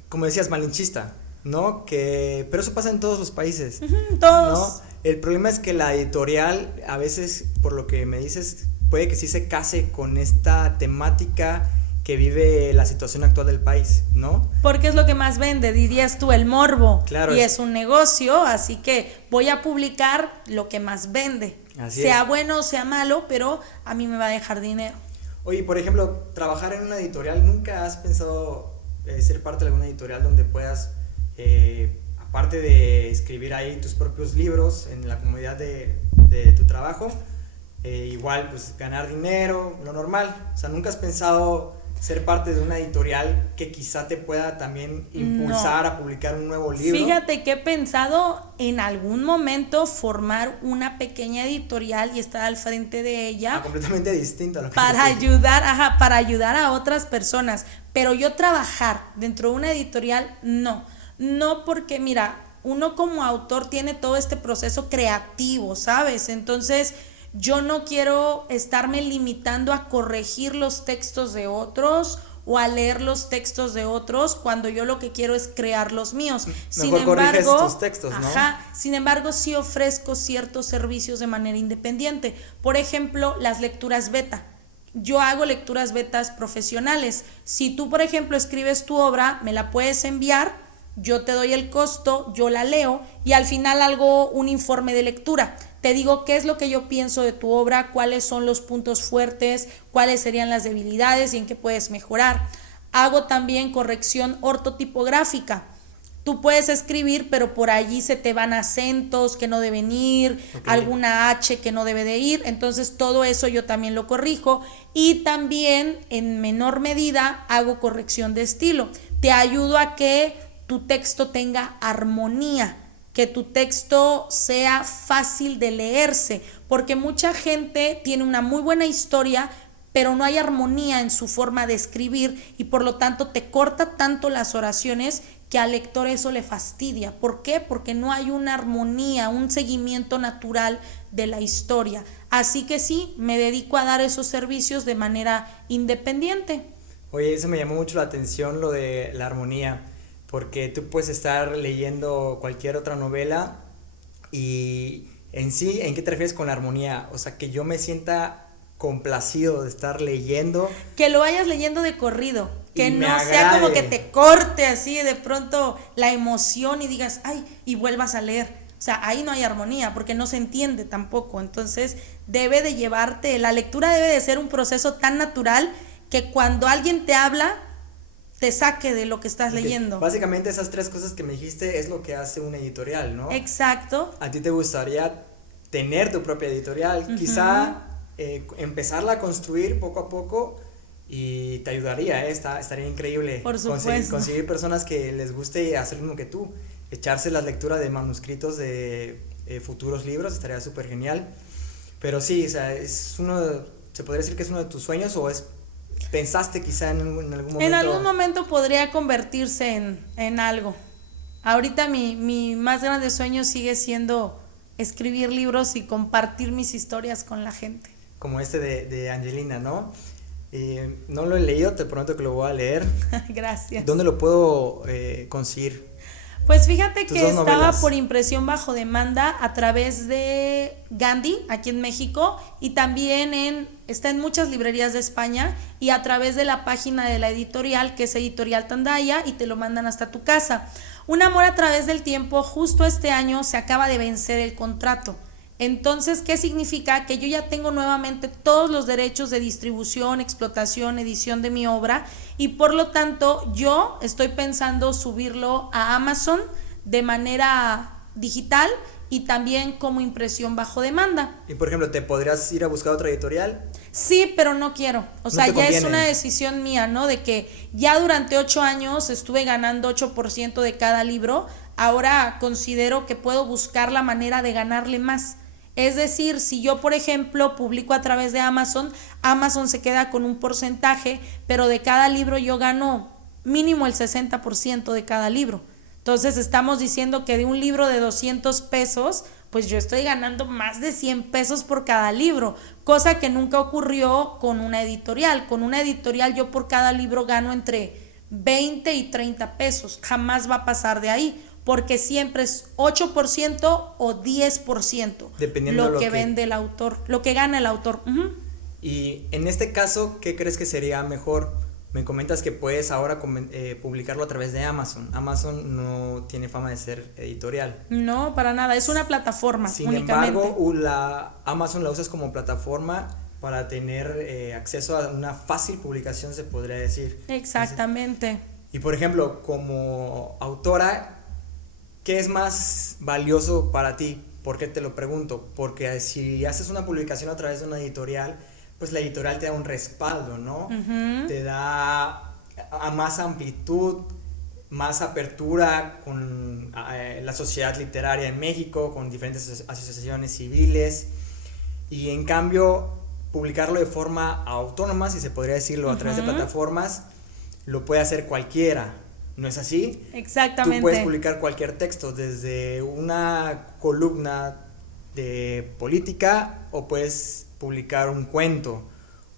como decías, malinchista, ¿no? Pero eso pasa en todos los países, todos. ¿no? El problema es que la editorial, a veces, por lo que me dices, puede que sí se case con esta temática que vive la situación actual del país, ¿no? Porque es lo que más vende, dirías tú, el morbo. Claro, y es un negocio, así que voy a publicar lo que más vende. Así sea es. bueno o sea malo, pero a mí me va a dejar dinero. Oye, por ejemplo, trabajar en una editorial, ¿nunca has pensado ser parte de alguna editorial donde puedas, aparte de escribir ahí tus propios libros en la comunidad de tu trabajo, igual pues ganar dinero, lo normal? O sea, ¿nunca has pensado ser parte de una editorial que quizá te pueda también impulsar No. a publicar un nuevo libro? Fíjate que he pensado en algún momento formar una pequeña editorial y estar al frente de ella. Completamente distinto a lo que Para yo sé. ayudar, para ayudar a otras personas, pero yo trabajar dentro de una editorial, no porque mira, uno como autor tiene todo este proceso creativo, ¿sabes? Entonces yo no quiero estarme limitando a corregir los textos de otros o a leer los textos de otros cuando yo lo que quiero es crear los míos. Mejor corriges tus textos, ¿no? Sin embargo, sí ofrezco ciertos servicios de manera independiente. Por ejemplo, las lecturas beta. Yo hago lecturas betas profesionales. Si tú, por ejemplo, escribes tu obra, me la puedes enviar, yo te doy el costo, yo la leo y al final hago un informe de lectura. Te digo qué es lo que yo pienso de tu obra, cuáles son los puntos fuertes, cuáles serían las debilidades y en qué puedes mejorar. Hago también corrección ortotipográfica. Tú puedes escribir, pero por allí se te van acentos que no deben ir, alguna H que no debe de ir, entonces todo eso yo también lo corrijo y también en menor medida hago corrección de estilo. Te ayudo a que tu texto tenga armonía, que tu texto sea fácil de leerse, porque mucha gente tiene una muy buena historia, pero no hay armonía en su forma de escribir y por lo tanto te corta tanto las oraciones que al lector eso le fastidia. ¿Por qué? Porque no hay una armonía, un seguimiento natural de la historia. Así que sí, me dedico a dar esos servicios de manera independiente. Oye, eso me llamó mucho la atención, lo de la armonía, porque tú puedes estar leyendo cualquier otra novela y en sí, ¿en qué te refieres con la armonía? O sea, que yo me sienta complacido de estar leyendo. Que lo vayas leyendo de corrido, que no sea agrade. como que te corte así de pronto la emoción y digas, ay, y vuelvas a leer. O sea, ahí no hay armonía porque no se entiende tampoco. Entonces, debe de llevarte, la lectura debe de ser un proceso tan natural que cuando alguien te habla, te saque de lo que estás leyendo. Básicamente esas tres cosas que me dijiste es lo que hace una editorial, ¿no? Exacto. ¿A ti te gustaría tener tu propia editorial? Quizá empezarla a construir poco a poco y te ayudaría, estaría increíble. Por supuesto. Conseguir personas que les guste hacer lo mismo que tú, echarse la lectura de manuscritos de futuros libros, estaría súper genial. Pero sí, o sea, se podría decir que es uno de tus sueños o pensaste quizá en algún momento. En algún momento podría convertirse en algo. Ahorita mi más grande sueño sigue siendo escribir libros y compartir mis historias con la gente. Como de Angelina, ¿no? No lo he leído, te prometo que lo voy a leer. Gracias. ¿Dónde lo puedo conseguir? Pues fíjate Tus que dos estaba novelas. por impresión bajo demanda a través de Gandhi, aquí en México, y también está en muchas librerías de España y a través de la página de la editorial, que es Editorial Tandaya, y te lo mandan hasta tu casa. Un amor a través del tiempo, justo este año se acaba de vencer el contrato. Entonces, ¿qué significa? Que yo ya tengo nuevamente todos los derechos de distribución, explotación, edición de mi obra y por lo tanto yo estoy pensando subirlo a Amazon de manera digital y también como impresión bajo demanda. Y por ejemplo, ¿te podrías ir a buscar otra editorial? Sí, pero no quiero. O sea, te ya conviene. es una decisión mía, ¿no? De que ya durante 8 años estuve ganando 8% de cada libro. Ahora considero que puedo buscar la manera de ganarle más. Es decir, si yo, por ejemplo, publico a través de Amazon, Amazon se queda con un porcentaje, pero de cada libro yo gano mínimo el 60% de cada libro. Entonces estamos diciendo que de un libro de 200 pesos, pues yo estoy ganando más de 100 pesos por cada libro, cosa que nunca ocurrió con una editorial. Con una editorial yo por cada libro gano entre 20 y 30 pesos, jamás va a pasar de ahí. porque siempre es 8% o 10%, dependiendo lo que vende el autor, lo que gana el autor. Uh-huh. Y en este caso, ¿qué crees que sería mejor? Me comentas que puedes ahora publicarlo a través de Amazon. Amazon no tiene fama de ser editorial. No, para nada, es una plataforma únicamente. Sin embargo, Amazon la usas como plataforma para tener acceso a una fácil publicación, se podría decir. Exactamente. Y por ejemplo, como autora, ¿qué es más valioso para ti? ¿Por qué te lo pregunto? Porque si haces una publicación a través de una editorial, pues la editorial te da un respaldo, ¿no? Uh-huh. Te da a más amplitud, más apertura con la sociedad literaria en México, con diferentes asociaciones civiles, y en cambio publicarlo de forma autónoma, si se podría decirlo, a través de plataformas, lo puede hacer cualquiera, ¿no es así? Exactamente. Tú puedes publicar cualquier texto, desde una columna de política, o puedes publicar un cuento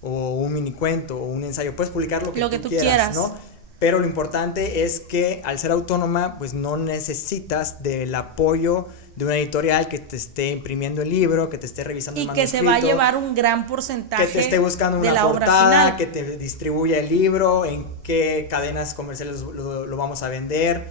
o un mini cuento o un ensayo, puedes publicar lo que tú quieras, ¿no? Pero lo importante es que al ser autónoma, pues no necesitas del apoyo de una editorial que te esté imprimiendo el libro, que te esté revisando el manuscrito, y que se va a llevar un gran porcentaje que te esté buscando una portada, que te distribuya el libro, en qué cadenas comerciales lo vamos a vender.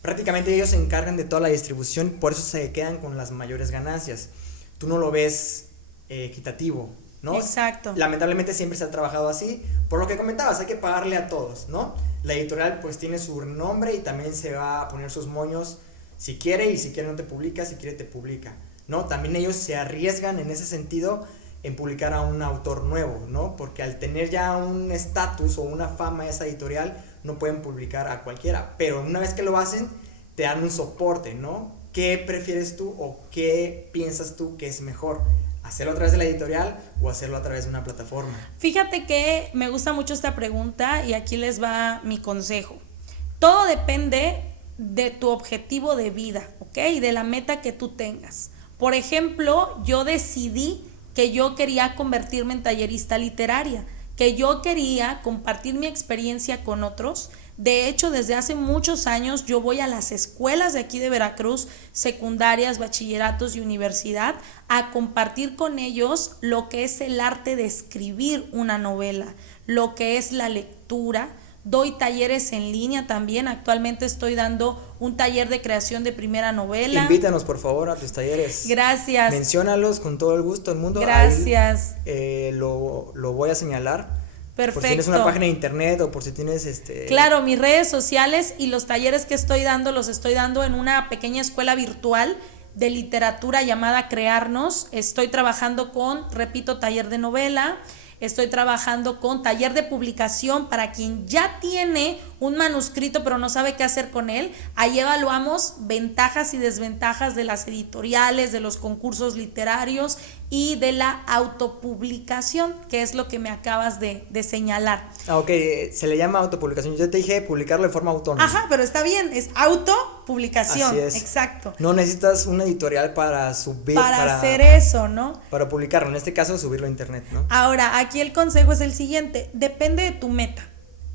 Prácticamente ellos se encargan de toda la distribución, por eso se quedan con las mayores ganancias. Tú no lo ves equitativo, ¿no? Exacto. Lamentablemente siempre se ha trabajado así, por lo que comentabas, hay que pagarle a todos, ¿no? La editorial pues tiene su nombre y también se va a poner sus moños si quiere, y si quiere no te publica, si quiere te publica, ¿no? También ellos se arriesgan en ese sentido en publicar a un autor nuevo, ¿no? Porque al tener ya un estatus o una fama esa editorial, no pueden publicar a cualquiera, pero una vez que lo hacen, te dan un soporte, ¿no? ¿Qué prefieres tú o qué piensas tú que es mejor? ¿Hacerlo a través de la editorial o hacerlo a través de una plataforma? Fíjate que me gusta mucho esta pregunta y aquí les va mi consejo. Todo depende de tu objetivo de vida, ¿ok? Y de la meta que tú tengas. Por ejemplo, yo decidí que yo quería convertirme en tallerista literaria, que yo quería compartir mi experiencia con otros. De hecho, desde hace muchos años yo voy a las escuelas de aquí de Veracruz, secundarias, bachilleratos y universidad, a compartir con ellos lo que es el arte de escribir una novela, lo que es la lectura. Doy talleres en línea también. Actualmente estoy dando un taller de creación de primera novela. Invítanos por favor a tus talleres. Gracias. Menciónalos con todo el gusto del mundo. Gracias. Ahí, lo voy a señalar. Perfecto. Por si tienes una página de internet o por si tienes Claro, mis redes sociales y los talleres que estoy dando, los estoy dando en una pequeña escuela virtual de literatura llamada Crearnos. Estoy trabajando con, repito, taller de novela. Estoy trabajando con taller de publicación para quien ya tiene un manuscrito pero no sabe qué hacer con él. Ahí evaluamos ventajas y desventajas de las editoriales, de los concursos literarios y de la autopublicación, que es lo que me acabas de señalar. Ok, se le llama autopublicación. Yo te dije publicarlo de forma autónoma. Ajá, pero está bien, es autopublicación. Así es. Exacto. No necesitas una editorial para subir. Para hacer eso, ¿no? Para publicarlo, en este caso subirlo a internet, ¿no? Ahora, aquí el consejo es el siguiente, depende de tu meta.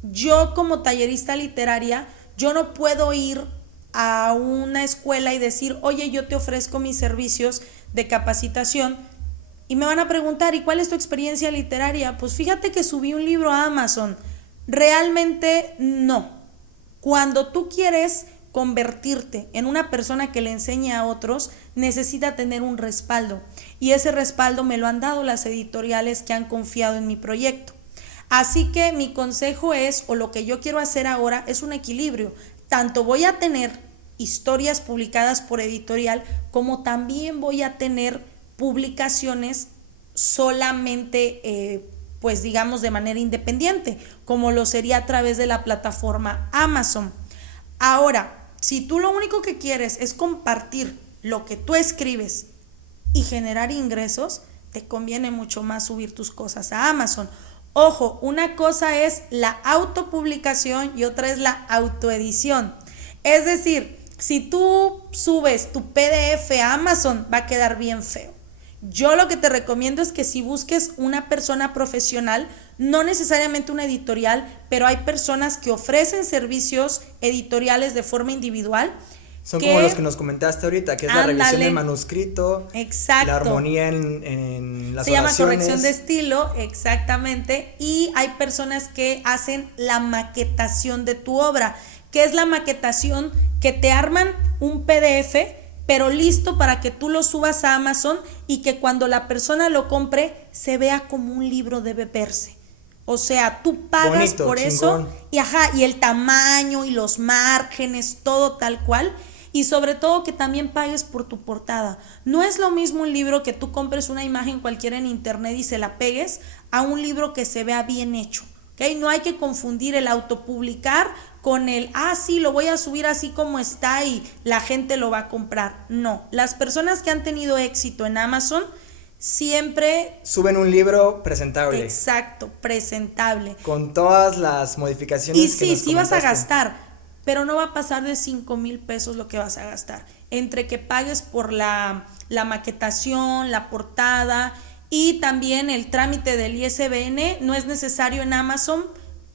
Yo como tallerista literaria, yo no puedo ir a una escuela y decir, oye, yo te ofrezco mis servicios de capacitación, y me van a preguntar, ¿y cuál es tu experiencia literaria? Pues fíjate que subí un libro a Amazon. Realmente no. Cuando tú quieres convertirte en una persona que le enseñe a otros, necesita tener un respaldo, y ese respaldo me lo han dado las editoriales que han confiado en mi proyecto. Así que mi consejo es, o lo que yo quiero hacer ahora, es un equilibrio. Tanto voy a tener historias publicadas por editorial, como también voy a tener publicaciones solamente, pues digamos de manera independiente, como lo sería a través de la plataforma Amazon. Ahora, si tú lo único que quieres es compartir lo que tú escribes y generar ingresos, te conviene mucho más subir tus cosas a Amazon. Ojo, una cosa es la autopublicación y otra es la autoedición. Es decir, si tú subes tu PDF a Amazon, va a quedar bien feo. Yo lo que te recomiendo es que si busques una persona profesional, no necesariamente una editorial, pero hay personas que ofrecen servicios editoriales de forma individual, Son como los que nos comentaste ahorita, que es la revisión del manuscrito, exacto, la armonía en las oraciones. Se llama corrección de estilo, exactamente, y hay personas que hacen la maquetación de tu obra, que es la maquetación que te arman un PDF, pero listo para que tú lo subas a Amazon y que cuando la persona lo compre se vea como un libro debe verse. O sea, tú pagas bonito, por chingón. Eso y el tamaño y los márgenes, todo tal cual. Y sobre todo que también pagues por tu portada. No es lo mismo un libro que tú compres una imagen cualquiera en internet y se la pegues a un libro que se vea bien hecho. ¿Okay? No hay que confundir el autopublicar con el, sí, lo voy a subir así como está y la gente lo va a comprar. No, las personas que han tenido éxito en Amazon siempre suben un libro presentable. Exacto, presentable. Con todas las modificaciones y que sí vas a gastar, pero no va a pasar de 5,000 pesos lo que vas a gastar. Entre que pagues por la maquetación, la portada y también el trámite del ISBN, no es necesario en Amazon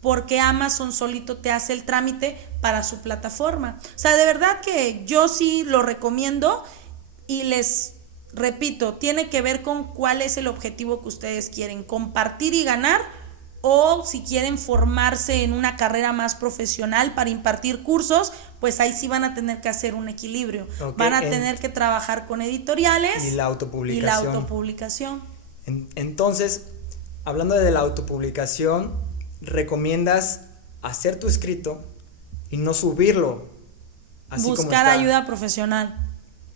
porque Amazon solito te hace el trámite para su plataforma. O sea, de verdad que yo sí lo recomiendo y les repito, tiene que ver con cuál es el objetivo que ustedes quieren, compartir y ganar, o si quieren formarse en una carrera más profesional para impartir cursos, pues ahí sí van a tener que hacer un equilibrio. Okay, van a tener que trabajar con editoriales y la autopublicación. Entonces, hablando de la autopublicación, ¿recomiendas hacer tu escrito y no subirlo así como está? Buscar ayuda profesional.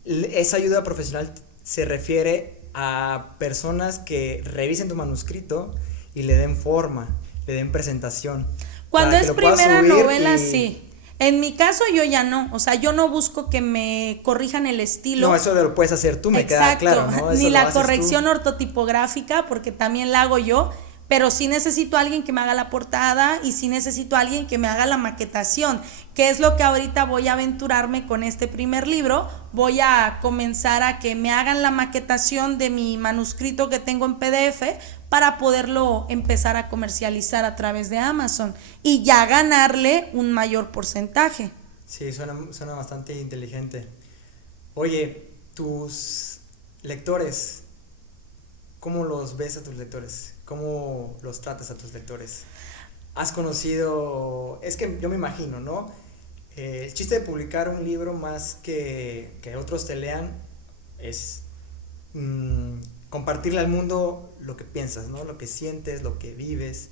Esa ayuda profesional se refiere a personas que revisen tu manuscrito y le den forma, le den presentación. Cuando es primera novela, sí. En mi caso yo ya no, o sea, yo no busco que me corrijan el estilo. No, eso lo puedes hacer tú, me queda claro, ¿no? Eso ni la corrección ortotipográfica, porque también la hago yo, pero sí necesito a alguien que me haga la portada y sí necesito a alguien que me haga la maquetación, que es lo que ahorita voy a aventurarme con este primer libro. Voy a comenzar a que me hagan la maquetación de mi manuscrito que tengo en PDF para poderlo empezar a comercializar a través de Amazon y ya ganarle un mayor porcentaje. Sí, suena bastante inteligente. Oye, tus lectores, ¿cómo los ves a tus lectores? ¿Cómo los tratas a tus lectores? ¿Has conocido...? Es que yo me imagino, ¿no? El chiste de publicar un libro más que otros te lean es compartirle al mundo lo que piensas, ¿no? Lo que sientes, lo que vives.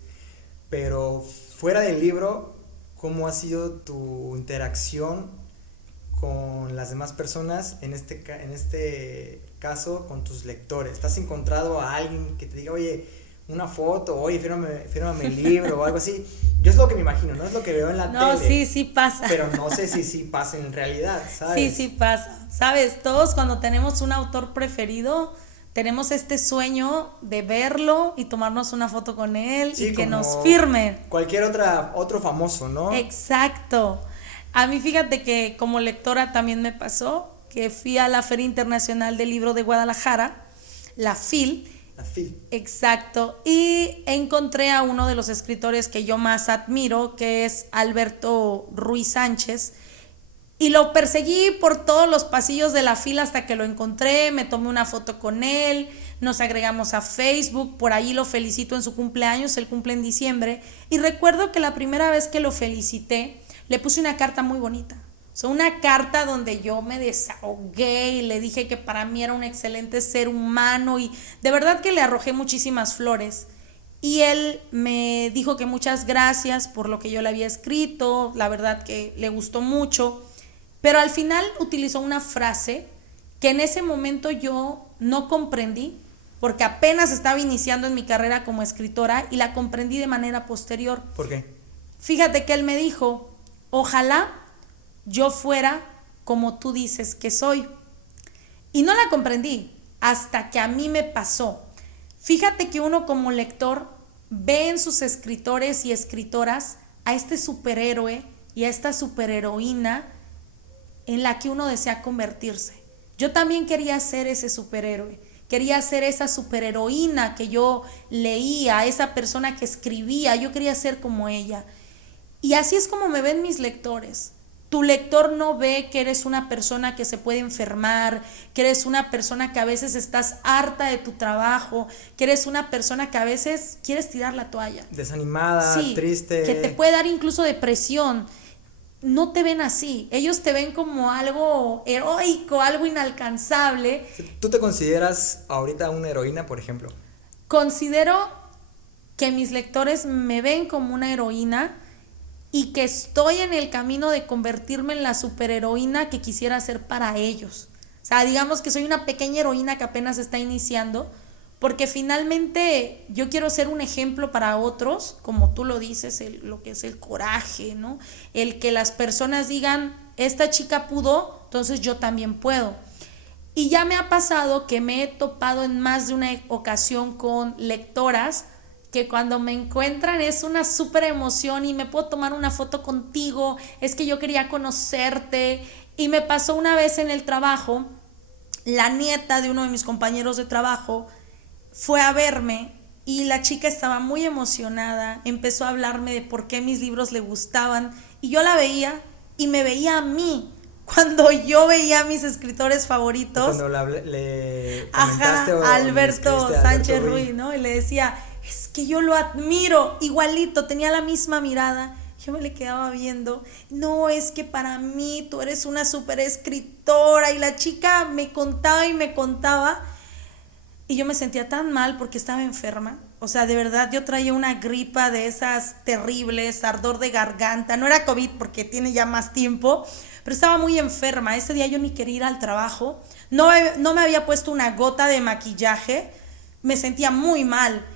Pero fuera del libro, ¿cómo ha sido tu interacción con las demás personas? En este caso, con tus lectores. ¿Te has encontrado a alguien que te diga, oye, una foto, oye, fírmame el libro o algo así? Yo es lo que me imagino, no es lo que veo en la tele. No, sí pasa. Pero no sé si sí pasa en realidad, ¿sabes? Sí pasa. Sabes, todos cuando tenemos un autor preferido, tenemos este sueño de verlo y tomarnos una foto con él, sí, y que nos firmen. Cualquier otro famoso, ¿no? Exacto. A mí fíjate que como lectora también me pasó que fui a la Feria Internacional del Libro de Guadalajara, la FIL. Exacto, y encontré a uno de los escritores que yo más admiro, que es Alberto Ruiz Sánchez, y lo perseguí por todos los pasillos de la fila hasta que lo encontré, me tomé una foto con él, nos agregamos a Facebook, por ahí lo felicito en su cumpleaños, él cumple en diciembre, y recuerdo que la primera vez que lo felicité, le puse una carta muy bonita. O sea, una carta donde yo me desahogué y le dije que para mí era un excelente ser humano y de verdad que le arrojé muchísimas flores. Y él me dijo que muchas gracias por lo que yo le había escrito, la verdad que le gustó mucho, pero al final utilizó una frase que en ese momento yo no comprendí, porque apenas estaba iniciando en mi carrera como escritora y la comprendí de manera posterior. ¿Por qué? Fíjate que él me dijo, ojalá yo fuera como tú dices que soy. Y no la comprendí hasta que a mí me pasó. Fíjate que uno como lector ve en sus escritores y escritoras a este superhéroe y a esta superheroína en la que uno desea convertirse. Yo también quería ser ese superhéroe, quería ser esa superheroína que yo leía, esa persona que escribía, yo quería ser como ella. Y así es como me ven mis lectores. Tu lector no ve que eres una persona que se puede enfermar, que eres una persona que a veces estás harta de tu trabajo, que eres una persona que a veces quieres tirar la toalla. Desanimada, Sí, triste. que te puede dar incluso depresión. No te ven así, ellos te ven como algo heroico, algo inalcanzable. ¿Tú te consideras ahorita una heroína, por ejemplo? Considero que mis lectores me ven como una heroína y que estoy en el camino de convertirme en la superheroína que quisiera ser para ellos. O sea, digamos que soy una pequeña heroína que apenas está iniciando, porque finalmente yo quiero ser un ejemplo para otros, como tú lo dices, lo que es el coraje, ¿no? El que las personas digan, esta chica pudo, entonces yo también puedo. Y ya me ha pasado que me he topado en más de una ocasión con lectoras que cuando me encuentran es una súper emoción y me puedo tomar una foto contigo, es que yo quería conocerte. Y me pasó una vez en el trabajo, la nieta de uno de mis compañeros de trabajo fue a verme y la chica estaba muy emocionada, empezó a hablarme de por qué mis libros le gustaban y yo la veía y me veía a mí cuando yo veía a mis escritores favoritos. Cuando le comentaste, o Alberto le Sánchez Ruiz, ¿no? Y le decía, es que yo lo admiro, igualito, tenía la misma mirada. Yo me le quedaba viendo, no, es que para mí tú eres una súper escritora. Y la chica me contaba y me contaba y yo me sentía tan mal porque estaba enferma. O sea, de verdad yo traía una gripa de esas terribles, ardor de garganta. No era COVID porque tiene ya más tiempo, pero estaba muy enferma. Ese día yo ni quería ir al trabajo. No me había puesto una gota de maquillaje. Me sentía muy mal.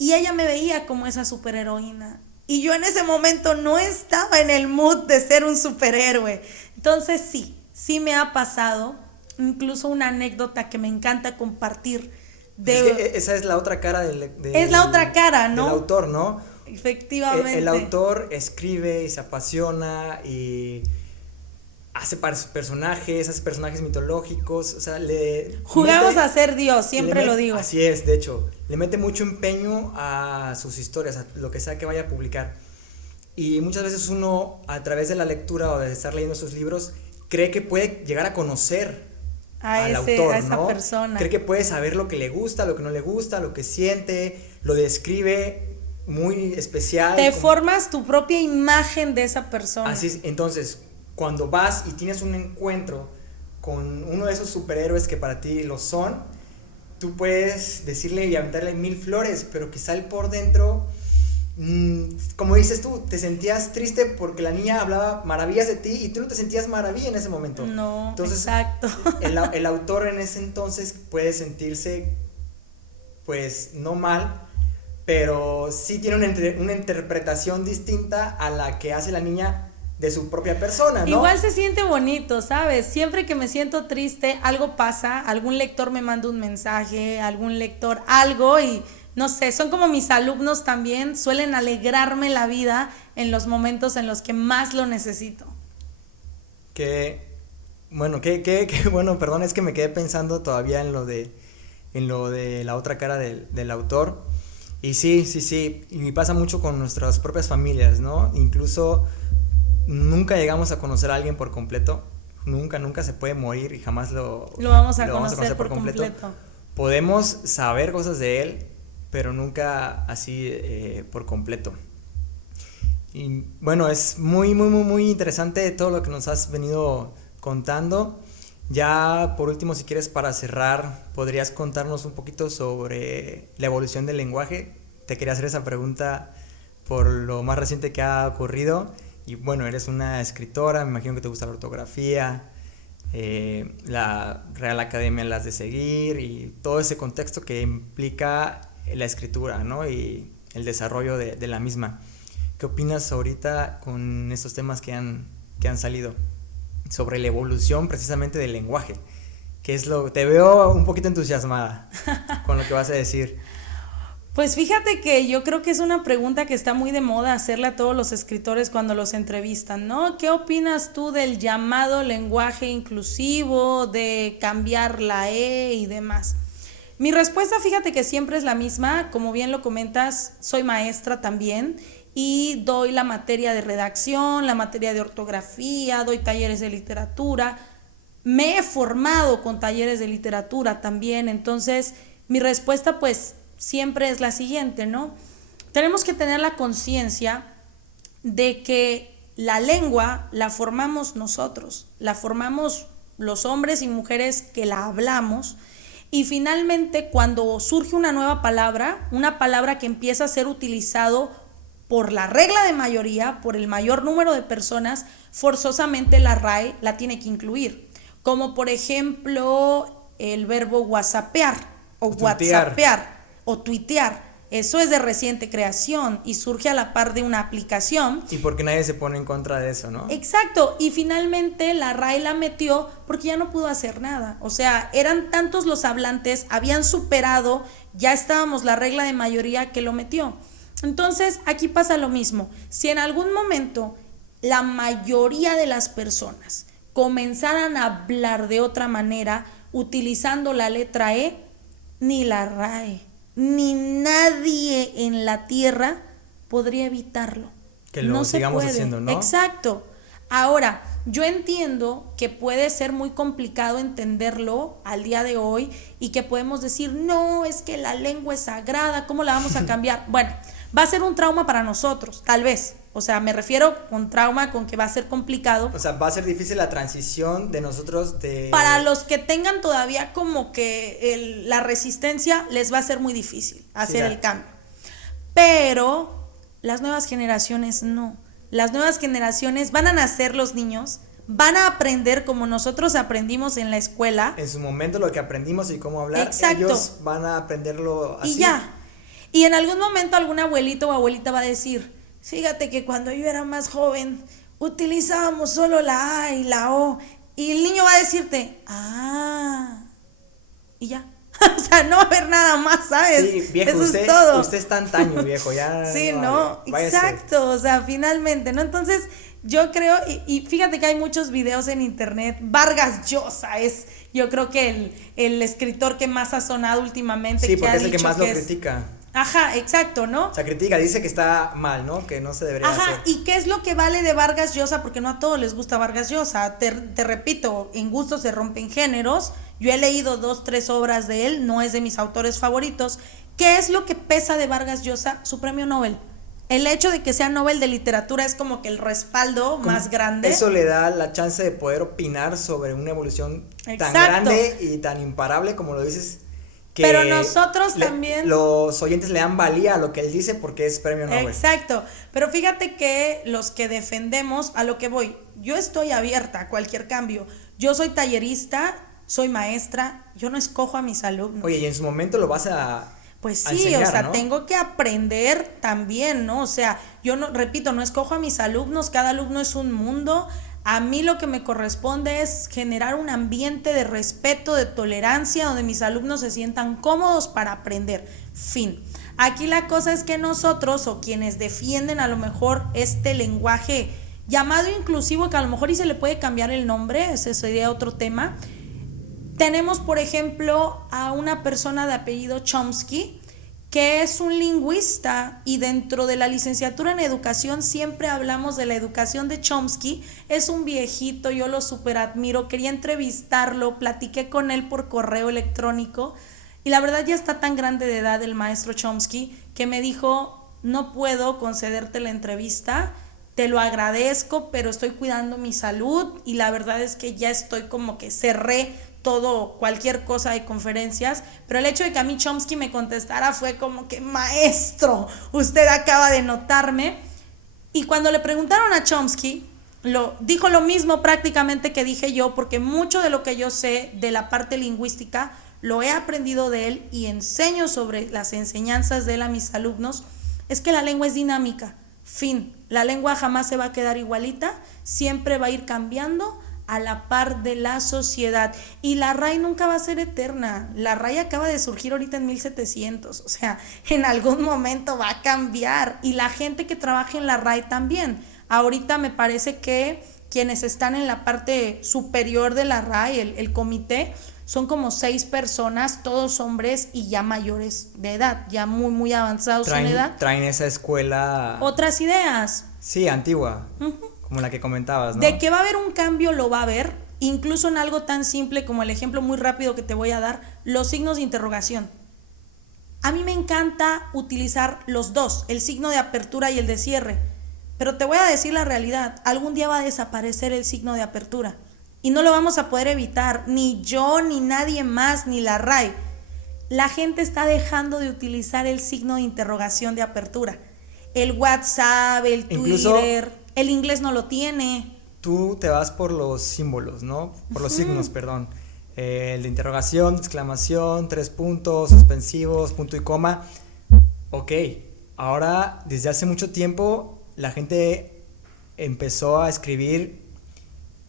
Y ella me veía como esa superheroína. Y yo en ese momento no estaba en el mood de ser un superhéroe. Entonces sí me ha pasado. Incluso una anécdota que me encanta compartir. Es que esa es la otra cara es la otra cara, ¿no? Del autor, ¿no? Efectivamente. El autor escribe y se apasiona y hace personajes mitológicos, o sea, jugamos a ser Dios, siempre lo digo. Así es, de hecho, le mete mucho empeño a sus historias, a lo que sea que vaya a publicar. Y muchas veces uno, a través de la lectura o de estar leyendo sus libros, cree que puede llegar a conocer al autor, a esa ¿no? persona. Cree que puede saber lo que le gusta, lo que no le gusta, lo que siente, lo describe muy especial. Te formas tu propia imagen de esa persona. Así es, entonces, cuando vas y tienes un encuentro con uno de esos superhéroes que para ti lo son, tú puedes decirle y aventarle 1000 flores, pero quizá él por dentro, como dices tú, te sentías triste porque la niña hablaba maravillas de ti y tú no te sentías maravilla en ese momento. No, entonces, exacto. El autor en ese entonces puede sentirse, pues, no mal, pero sí tiene una interpretación distinta a la que hace la niña de su propia persona, ¿no? Igual se siente bonito, ¿sabes? Siempre que me siento triste, algo pasa, algún lector me manda un mensaje, algún lector algo y no sé, son como mis alumnos también, suelen alegrarme la vida en los momentos en los que más lo necesito. Bueno, perdón, es que me quedé pensando todavía en lo de la otra cara del autor. Y sí, y me pasa mucho con nuestras propias familias, ¿no? Incluso nunca llegamos a conocer a alguien por completo, nunca se puede morir y jamás lo vamos a conocer por completo. Podemos saber cosas de él, pero nunca así por completo. Y bueno, es muy interesante todo lo que nos has venido contando. Ya por último, si quieres, para cerrar, ¿podrías contarnos un poquito sobre la evolución del lenguaje? Te quería hacer esa pregunta por lo más reciente que ha ocurrido. Y bueno, eres una escritora, me imagino que te gusta la ortografía, la Real Academia la has de seguir y todo ese contexto que implica la escritura, ¿no? Y el desarrollo de la misma. ¿Qué opinas ahorita con estos temas que han salido sobre la evolución precisamente del lenguaje? Te veo un poquito entusiasmada con lo que vas a decir. Pues fíjate que yo creo que es una pregunta que está muy de moda hacerle a todos los escritores cuando los entrevistan, ¿no? ¿Qué opinas tú del llamado lenguaje inclusivo, de cambiar la E y demás? Mi respuesta, fíjate que siempre es la misma, como bien lo comentas, soy maestra también y doy la materia de redacción, la materia de ortografía, doy talleres de literatura. Me he formado con talleres de literatura también, entonces mi respuesta pues siempre es la siguiente, ¿no? Tenemos que tener la conciencia de que la lengua la formamos nosotros, la formamos los hombres y mujeres que la hablamos, y finalmente cuando surge una nueva palabra, una palabra que empieza a ser utilizado por la regla de mayoría, por el mayor número de personas, forzosamente la RAE la tiene que incluir, como por ejemplo el verbo whatsappear o whatsappear o tuitear. Eso es de reciente creación y surge a la par de una aplicación. Y porque nadie se pone en contra de eso, ¿no? Exacto, y finalmente la RAE la metió porque ya no pudo hacer nada. O sea, eran tantos los hablantes, habían superado, ya estábamos la regla de mayoría que lo metió. Entonces, aquí pasa lo mismo. Si en algún momento la mayoría de las personas comenzaran a hablar de otra manera, utilizando la letra E, ni la RAE ni nadie en la tierra podría evitarlo. Que lo sigamos haciendo, ¿no? Exacto. Ahora, yo entiendo que puede ser muy complicado entenderlo al día de hoy y que podemos decir, no, es que la lengua es sagrada, ¿cómo la vamos a cambiar? Bueno, va a ser un trauma para nosotros, tal vez. O sea, me refiero con trauma, con que va a ser complicado. O sea, va a ser difícil la transición de nosotros de... Para los que tengan todavía como que la resistencia, les va a ser muy difícil hacer el cambio. Pero las nuevas generaciones no. Las nuevas generaciones van a nacer los niños, van a aprender como nosotros aprendimos en la escuela. En su momento lo que aprendimos y cómo hablar, exacto, ellos van a aprenderlo así. Y ya. Y en algún momento algún abuelito o abuelita va a decir, fíjate que cuando yo era más joven utilizábamos solo la A y la O, y el niño va a decirte, y ya. O sea, no va a haber nada más, ¿sabes? Sí, viejo, eso usted, es todo. usted es antaño, viejo, ya. Sí, no, exacto, o sea, finalmente, ¿no? Entonces, yo creo, y fíjate que hay muchos videos en internet. Vargas Llosa es, yo creo que el escritor que más ha sonado últimamente. Sí, que porque ha es el que dicho más lo critica. Ajá, exacto, ¿no? O sea, critica, dice que está mal, ¿no? Que no se debería hacer. Ajá, ¿y qué es lo que vale de Vargas Llosa? Porque no a todos les gusta Vargas Llosa. Te repito, en gusto se rompen géneros. Yo he leído 2, 3 obras de él, no es de mis autores favoritos. ¿Qué es lo que pesa de Vargas Llosa? Su premio Nobel. El hecho de que sea Nobel de literatura es como que el respaldo más grande. Eso le da la chance de poder opinar sobre una evolución tan grande y tan imparable como lo dices. Pero nosotros también... Los oyentes le dan valía a lo que él dice porque es premio Nobel. Exacto, pero fíjate que los que defendemos, a lo que voy, yo estoy abierta a cualquier cambio. Yo soy tallerista, soy maestra, yo no escojo a mis alumnos. Oye, y en su momento lo vas a... Pues sí, enseñar, o sea, ¿no? tengo que aprender también, ¿no? O sea, yo no, repito, no escojo a mis alumnos, cada alumno es un mundo. A mí lo que me corresponde es generar un ambiente de respeto, de tolerancia, donde mis alumnos se sientan cómodos para aprender. Fin. Aquí la cosa es que nosotros, o quienes defienden a lo mejor este lenguaje llamado inclusivo, que a lo mejor y se le puede cambiar el nombre, ese sería otro tema. Tenemos, por ejemplo, a una persona de apellido Chomsky, que es un lingüista, y dentro de la licenciatura en educación siempre hablamos de la educación de Chomsky. Es un viejito, yo lo súper admiro, quería entrevistarlo, platiqué con él por correo electrónico y la verdad ya está tan grande de edad el maestro Chomsky que me dijo, no puedo concederte la entrevista, te lo agradezco, pero estoy cuidando mi salud y la verdad es que ya estoy como que cerré todo, cualquier cosa de conferencias, pero el hecho de que a mí Chomsky me contestara fue como que, maestro, usted acaba de notarme. Y cuando le preguntaron a Chomsky, dijo lo mismo prácticamente que dije yo, porque mucho de lo que yo sé de la parte lingüística lo he aprendido de él y enseño sobre las enseñanzas de él a mis alumnos, es que la lengua es dinámica, fin, la lengua jamás se va a quedar igualita, siempre va a ir cambiando a la par de la sociedad, y la RAE nunca va a ser eterna. La RAE acaba de surgir ahorita en 1700, o sea, en algún momento va a cambiar, y la gente que trabaja en la RAE también. Ahorita me parece que quienes están en la parte superior de la RAE, el comité, son como 6 personas, todos hombres y ya mayores de edad, ya muy, muy avanzados en edad. Traen esa escuela. Otras ideas. Sí, antigua, como la que comentabas, ¿no? De que va a haber un cambio, lo va a haber, incluso en algo tan simple como el ejemplo muy rápido que te voy a dar, los signos de interrogación. A mí me encanta utilizar los dos, el signo de apertura y el de cierre, pero te voy a decir la realidad, algún día va a desaparecer el signo de apertura. Y no lo vamos a poder evitar, ni yo, ni nadie más, ni la RAE. La gente está dejando de utilizar el signo de interrogación de apertura. El WhatsApp, el Twitter, incluso el inglés no lo tiene. Tú te vas por los símbolos, ¿no? Por los signos, perdón. El de interrogación, exclamación, 3 puntos, suspensivos, punto y coma. Ok, ahora desde hace mucho tiempo la gente empezó a escribir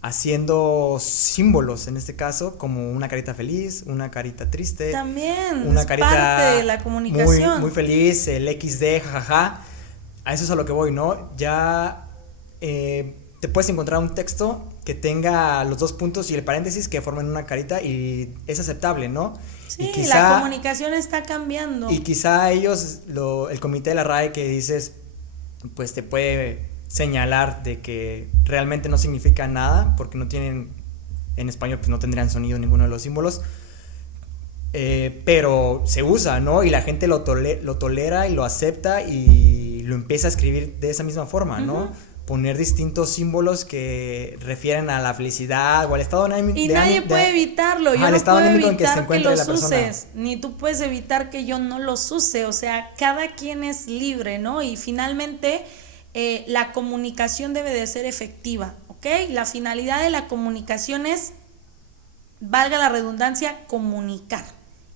haciendo símbolos, en este caso, como una carita feliz, una carita triste. También, una es carita parte de la comunicación. Muy, muy feliz, el XD, jajaja. A eso es a lo que voy, ¿no? Ya te puedes encontrar un texto que tenga los 2 puntos y el paréntesis que formen una carita y es aceptable, ¿no? Sí, y quizá, la comunicación está cambiando. Y quizá ellos, el comité de la RAE que dices, pues te puede señalar de que realmente no significa nada porque no tienen, en español pues no tendrían sonido ninguno de los símbolos, pero se usa, ¿no? Y la gente lo tolera y lo acepta y lo empieza a escribir de esa misma forma, ¿no? Poner distintos símbolos que refieren a la felicidad o al estado anímico. Y nadie puede evitarlo, yo no puedo evitar que los uses, ni tú puedes evitar que yo no los use, o sea, cada quien es libre, ¿no? Y finalmente la comunicación debe de ser efectiva, ¿ok? La finalidad de la comunicación es, valga la redundancia, comunicar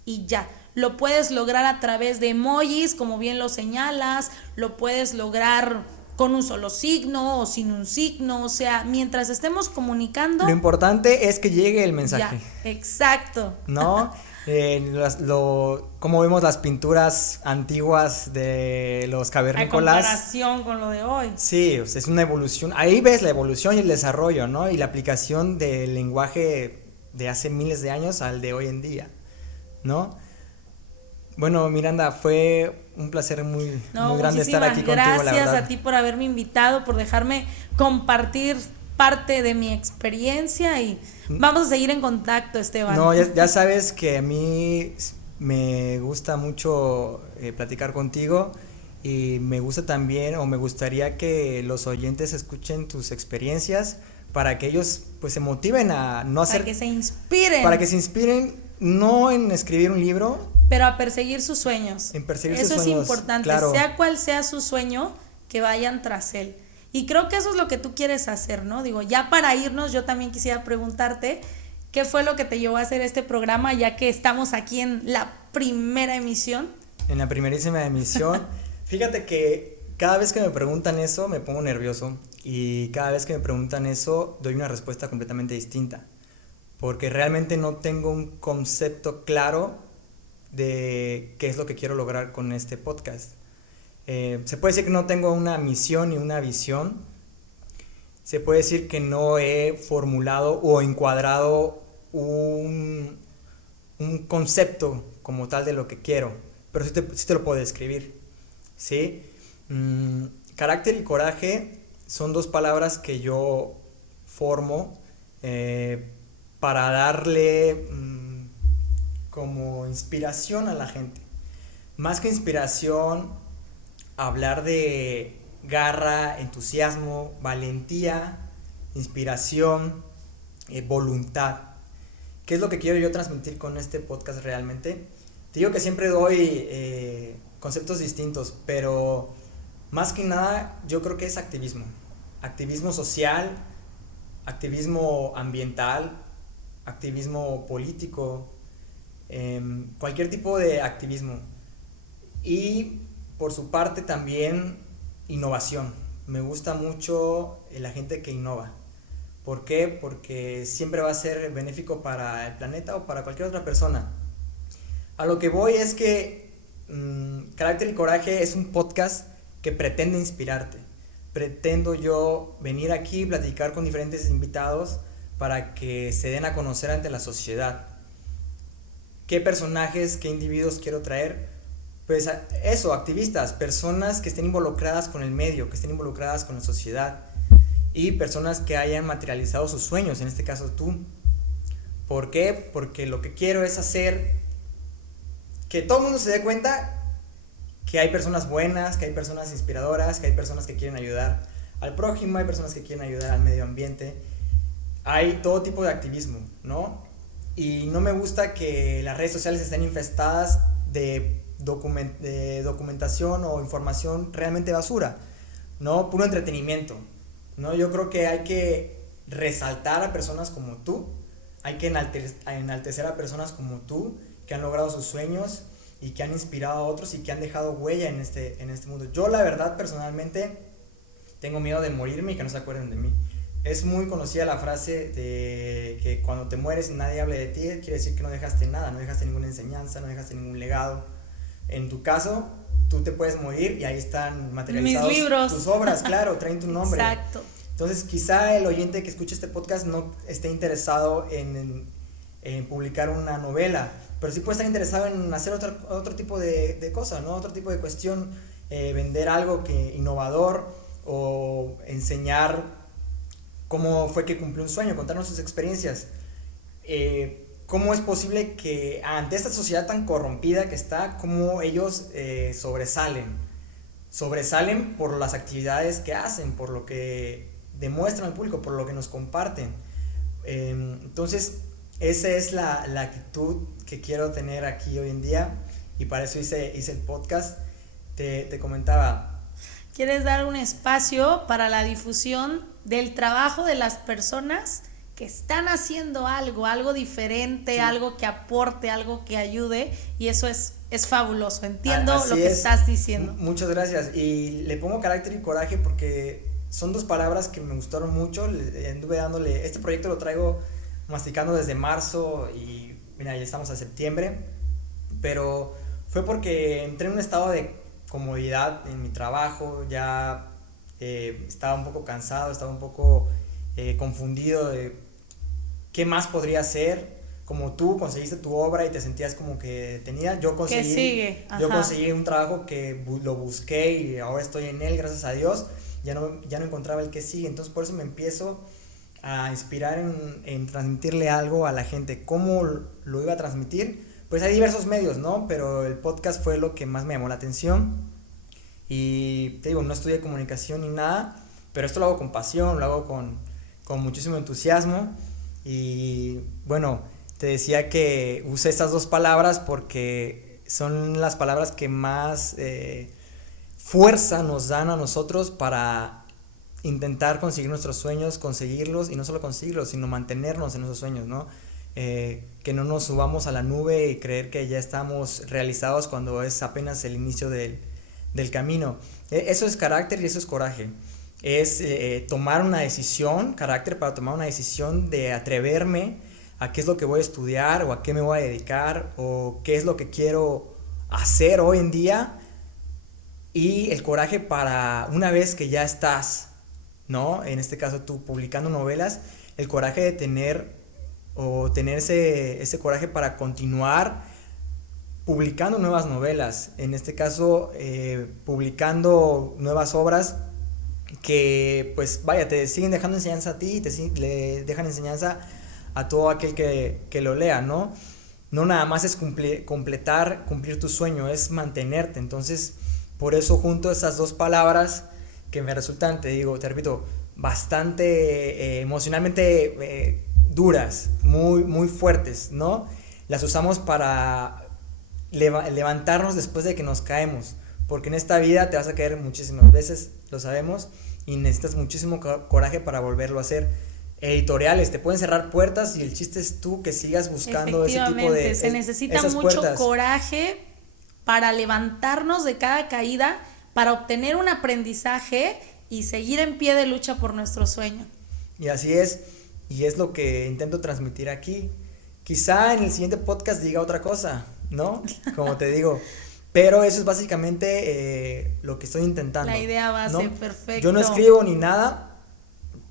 y ya. Lo puedes lograr a través de emojis, como bien lo señalas, lo puedes lograr con un solo signo o sin un signo, o sea, mientras estemos comunicando. Lo importante es que llegue el mensaje. Ya, exacto. ¿No? Como vemos las pinturas antiguas de los cavernícolas. En comparación con lo de hoy. Sí, o sea, es una evolución. Ahí ves la evolución y el desarrollo, ¿no? Y la aplicación del lenguaje de hace miles de años al de hoy en día, ¿no? Bueno, Miranda, fue un placer muy grande estar aquí contigo, la verdad. Gracias a ti por haberme invitado, por dejarme compartir parte de mi experiencia y vamos a seguir en contacto, Esteban. No, ya sabes que a mí me gusta mucho platicar contigo y me gusta también, o me gustaría que los oyentes escuchen tus experiencias para que ellos pues se motiven a no hacer... Para que se inspiren. Para que se inspiren, no en escribir un libro, pero a perseguir sus sueños. En perseguir sus sueños. Eso es importante, claro. Sea cual sea su sueño, que vayan tras él. Y creo que eso es lo que tú quieres hacer, ¿no? Digo, ya para irnos, yo también quisiera preguntarte, ¿qué fue lo que te llevó a hacer este programa, ya que estamos aquí en la primera emisión? En la primerísima emisión. Fíjate que cada vez que me preguntan eso, me pongo nervioso. Y cada vez que me preguntan eso, doy una respuesta completamente distinta. Porque realmente no tengo un concepto claro de qué es lo que quiero lograr con este podcast. Se puede decir que no tengo una misión ni una visión. Se puede decir que no he formulado o encuadrado un concepto como tal de lo que quiero, pero sí te lo puedo describir, ¿sí? Carácter y coraje son 2 palabras que yo formo para darle como inspiración a la gente. Más que inspiración, hablar de garra, entusiasmo, valentía, inspiración, voluntad. ¿Qué es lo que quiero yo transmitir con este podcast realmente? Te digo que siempre doy conceptos distintos, pero más que nada yo creo que es activismo. Activismo social, activismo ambiental, activismo político, cualquier tipo de activismo. Y por su parte también innovación. Me gusta mucho la gente que innova. ¿Por qué? Porque siempre va a ser benéfico para el planeta o para cualquier otra persona. A lo que voy es que Carácter y Coraje es un podcast que pretende inspirarte. pretendo yo venir aquí, platicar con diferentes invitados para que se den a conocer ante la sociedad. ¿Qué personajes, qué individuos quiero traer? Pues eso, activistas, personas que estén involucradas con el medio, que estén involucradas con la sociedad y personas que hayan materializado sus sueños, en este caso tú. ¿Por qué? Porque lo que quiero es hacer que todo el mundo se dé cuenta que hay personas buenas, que hay personas inspiradoras, que hay personas que quieren ayudar al prójimo, hay personas que quieren ayudar al medio ambiente. Hay todo tipo de activismo, ¿no? Y no me gusta que las redes sociales estén infestadas de documentación o información realmente basura, ¿no? Puro entretenimiento, ¿no? Yo creo que hay que resaltar a personas como tú, hay que enaltecer a personas como tú que han logrado sus sueños y que han inspirado a otros y que han dejado huella en este mundo. Yo la verdad personalmente tengo miedo de morirme y que no se acuerden de mí. Es muy conocida la frase de que cuando te mueres y nadie hable de ti, quiere decir que no dejaste nada, no dejaste ninguna enseñanza, no dejaste ningún legado. En tu caso, tú te puedes morir y ahí están materializados mis libros, tus obras, claro, traen tu nombre. Exacto. Entonces quizá el oyente que escuche este podcast no esté interesado en publicar una novela, pero sí puede estar interesado en hacer otro tipo de cosa, ¿no? Otro tipo de cuestión, vender algo innovador o enseñar cómo fue que cumplió un sueño, contarnos sus experiencias. ¿Cómo es posible que ante esta sociedad tan corrompida que está, cómo ellos sobresalen? Sobresalen por las actividades que hacen, por lo que demuestran al público, por lo que nos comparten. Entonces, esa es la actitud que quiero tener aquí hoy en día y para eso hice el podcast. Te comentaba. ¿Quieres dar un espacio para la difusión del trabajo de las personas que están haciendo algo diferente, sí, algo que aporte, algo que ayude? Y eso es fabuloso, entiendo lo que estás diciendo. Muchas gracias, y le pongo carácter y coraje porque son dos palabras que me gustaron mucho. Anduve dándole, este proyecto lo traigo masticando desde marzo y mira, ya estamos a septiembre, pero fue porque entré en un estado de comodidad en mi trabajo, ya estaba un poco cansado, estaba un poco confundido de qué más podría hacer. Como tú conseguiste tu obra y te sentías como que tenías, yo conseguí un trabajo que lo busqué y ahora estoy en él, gracias a Dios. Ya no encontraba el que sigue, entonces por eso me empiezo a inspirar en transmitirle algo a la gente. ¿Cómo lo iba a transmitir? Pues hay diversos medios, ¿no? Pero el podcast fue lo que más me llamó la atención. Y te digo, no estudié comunicación ni nada, pero esto lo hago con pasión, lo hago con muchísimo entusiasmo. Y bueno, te decía que usé estas dos palabras porque son las palabras que más fuerza nos dan a nosotros para intentar conseguir nuestros sueños, conseguirlos, y no solo conseguirlos, sino mantenernos en esos sueños, ¿no? Que no nos subamos a la nube y creer que ya estamos realizados cuando es apenas el inicio del camino. Eso es carácter y eso es coraje. Es tomar una decisión, carácter para tomar una decisión de atreverme a qué es lo que voy a estudiar o a qué me voy a dedicar o qué es lo que quiero hacer hoy en día, y el coraje para una vez que ya estás, ¿no? En este caso tú publicando novelas, el coraje de tener ese coraje para continuar publicando nuevas novelas, en este caso publicando nuevas obras que pues vaya, te siguen dejando enseñanza a ti y le dejan enseñanza a todo aquel que lo lea, ¿no? No nada más es cumplir tu sueño, es mantenerte. Entonces por eso junto esas dos palabras que me resultan, te repito, bastante emocionalmente duras, muy, muy fuertes, ¿no? Las usamos para levantarnos después de que nos caemos, porque en esta vida te vas a caer muchísimas veces, lo sabemos, y necesitas muchísimo coraje para volverlo a hacer. Editoriales te pueden cerrar puertas y el chiste es tú que sigas buscando ese tipo de se necesita mucho coraje para levantarnos de cada caída, para obtener un aprendizaje y seguir en pie de lucha por nuestro sueño. Y así es, y es lo que intento transmitir aquí. Quizá en el siguiente podcast diga otra cosa, ¿no? Como te digo, Pero eso es básicamente lo que estoy intentando. La idea base, ¿no? perfecto. Yo no escribo ni nada,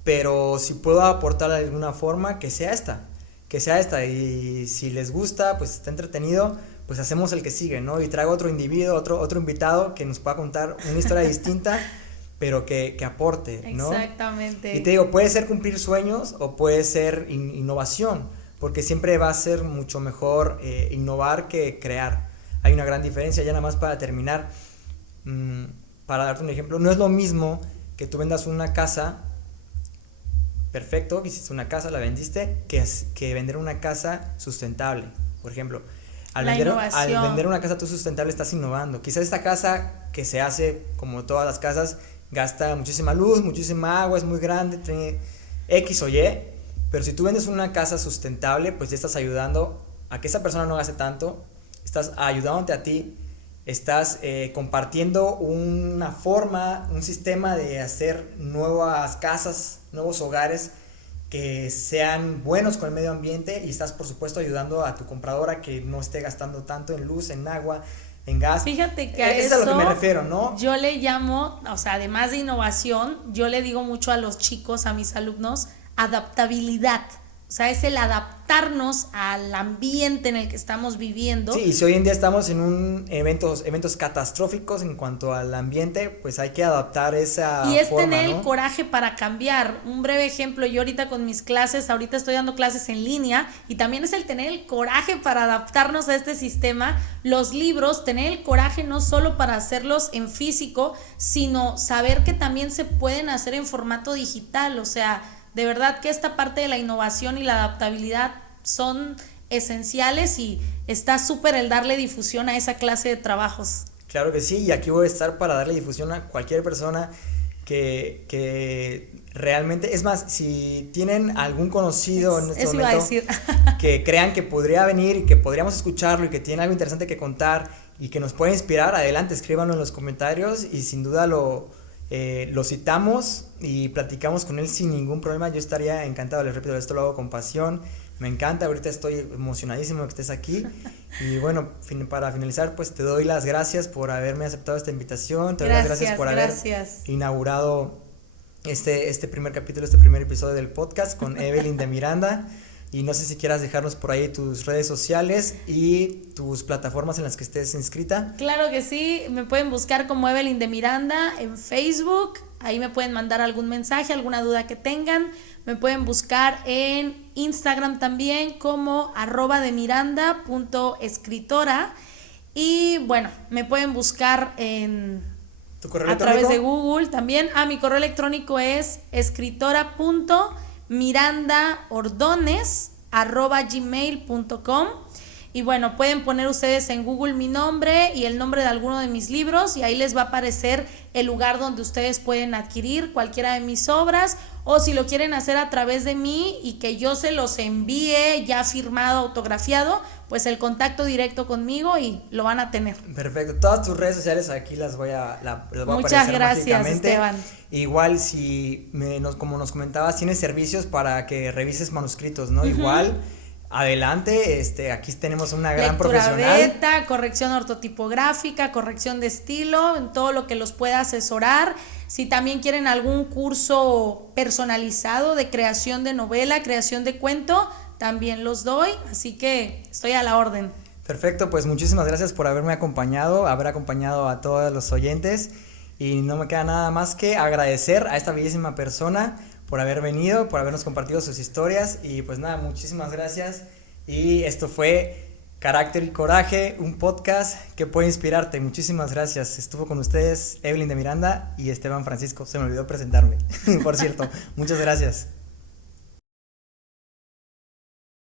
pero si puedo aportar de alguna forma, que sea esta. Y si les gusta, pues está entretenido, pues hacemos el que sigue, ¿no? Y traigo otro individuo, otro invitado que nos pueda contar una historia distinta, pero que aporte, ¿no? Exactamente. Y te digo, puede ser cumplir sueños o puede ser innovación, porque siempre va a ser mucho mejor innovar que crear. Hay una gran diferencia. Ya nada más para terminar, para darte un ejemplo, no es lo mismo que tú vendas una casa, perfecto, hiciste una casa, la vendiste, que vender una casa sustentable. Por ejemplo, al vender una casa tú sustentable estás innovando. Quizás esta casa que se hace como todas las casas gasta muchísima luz, muchísima agua, es muy grande, tiene X o Y, pero si tú vendes una casa sustentable, pues ya estás ayudando a que esa persona no gaste tanto, estás ayudándote a ti, estás compartiendo una forma, un sistema de hacer nuevas casas, nuevos hogares que sean buenos con el medio ambiente, y estás por supuesto ayudando a tu compradora que no esté gastando tanto en luz, en agua, en gas. Fíjate que a eso es a lo que me refiero, ¿no? Yo le llamo, o sea, además de innovación, yo le digo mucho a los chicos, a mis alumnos, adaptabilidad. O sea, es el adaptarnos al ambiente en el que estamos viviendo. Sí, y si hoy en día estamos en eventos catastróficos en cuanto al ambiente, pues hay que adaptar esa y es forma, tener ¿no? el coraje para cambiar. Un breve ejemplo, yo ahorita con mis clases, ahorita estoy dando clases en línea, y también es el tener el coraje para adaptarnos a este sistema. Los libros, tener el coraje no solo para hacerlos en físico, sino saber que también se pueden hacer en formato digital. O sea, de verdad que esta parte de la innovación y la adaptabilidad son esenciales, y está súper el darle difusión a esa clase de trabajos. Claro que sí, y aquí voy a estar para darle difusión a cualquier persona que realmente, es más, si tienen algún conocido en este momento que crean que podría venir y que podríamos escucharlo y que tiene algo interesante que contar y que nos puede inspirar, adelante, escríbanlo en los comentarios y sin duda lo citamos y platicamos con él sin ningún problema. Yo estaría encantado, les repito, esto lo hago con pasión, me encanta, ahorita estoy emocionadísimo de que estés aquí. Y bueno, para finalizar, pues te doy las gracias por haberme aceptado esta invitación, te doy las gracias por haber inaugurado este primer capítulo, este primer episodio del podcast con Evelyn de Miranda. Y no sé si quieras dejarnos por ahí tus redes sociales y tus plataformas en las que estés inscrita. Claro que sí, me pueden buscar como Evelyn de Miranda en Facebook, ahí me pueden mandar algún mensaje, alguna duda que tengan. Me pueden buscar en Instagram también como @demiranda.escritora. Y bueno, me pueden buscar en ¿Tu correo a electrónico? través de Google también. Mi correo electrónico es escritora.mirandaordonez@gmail.com. Y bueno, pueden poner ustedes en Google mi nombre y el nombre de alguno de mis libros, y ahí les va a aparecer el lugar donde ustedes pueden adquirir cualquiera de mis obras, o si lo quieren hacer a través de mí y que yo se los envíe ya firmado, autografiado, pues el contacto directo conmigo y lo van a tener. Perfecto, todas tus redes sociales aquí las voy a Muchas aparecer gracias, mágicamente. Esteban. Igual si como nos comentabas, tienes servicios para que revises manuscritos, ¿no? Igual adelante, aquí tenemos una gran lectura profesional. beta, corrección ortotipográfica, corrección de estilo, en todo lo que los pueda asesorar. Si también quieren algún curso personalizado de creación de novela, creación de cuento, también los doy, así que estoy a la orden. Perfecto, pues muchísimas gracias por haber acompañado a todos los oyentes, y no me queda nada más que agradecer a esta bellísima persona por haber venido, por habernos compartido sus historias, y pues nada, muchísimas gracias. Y esto fue Carácter y Coraje, un podcast que puede inspirarte. Muchísimas gracias. Estuvo con ustedes Evelyn de Miranda y Esteban Francisco. Se me olvidó presentarme, por cierto. Muchas gracias.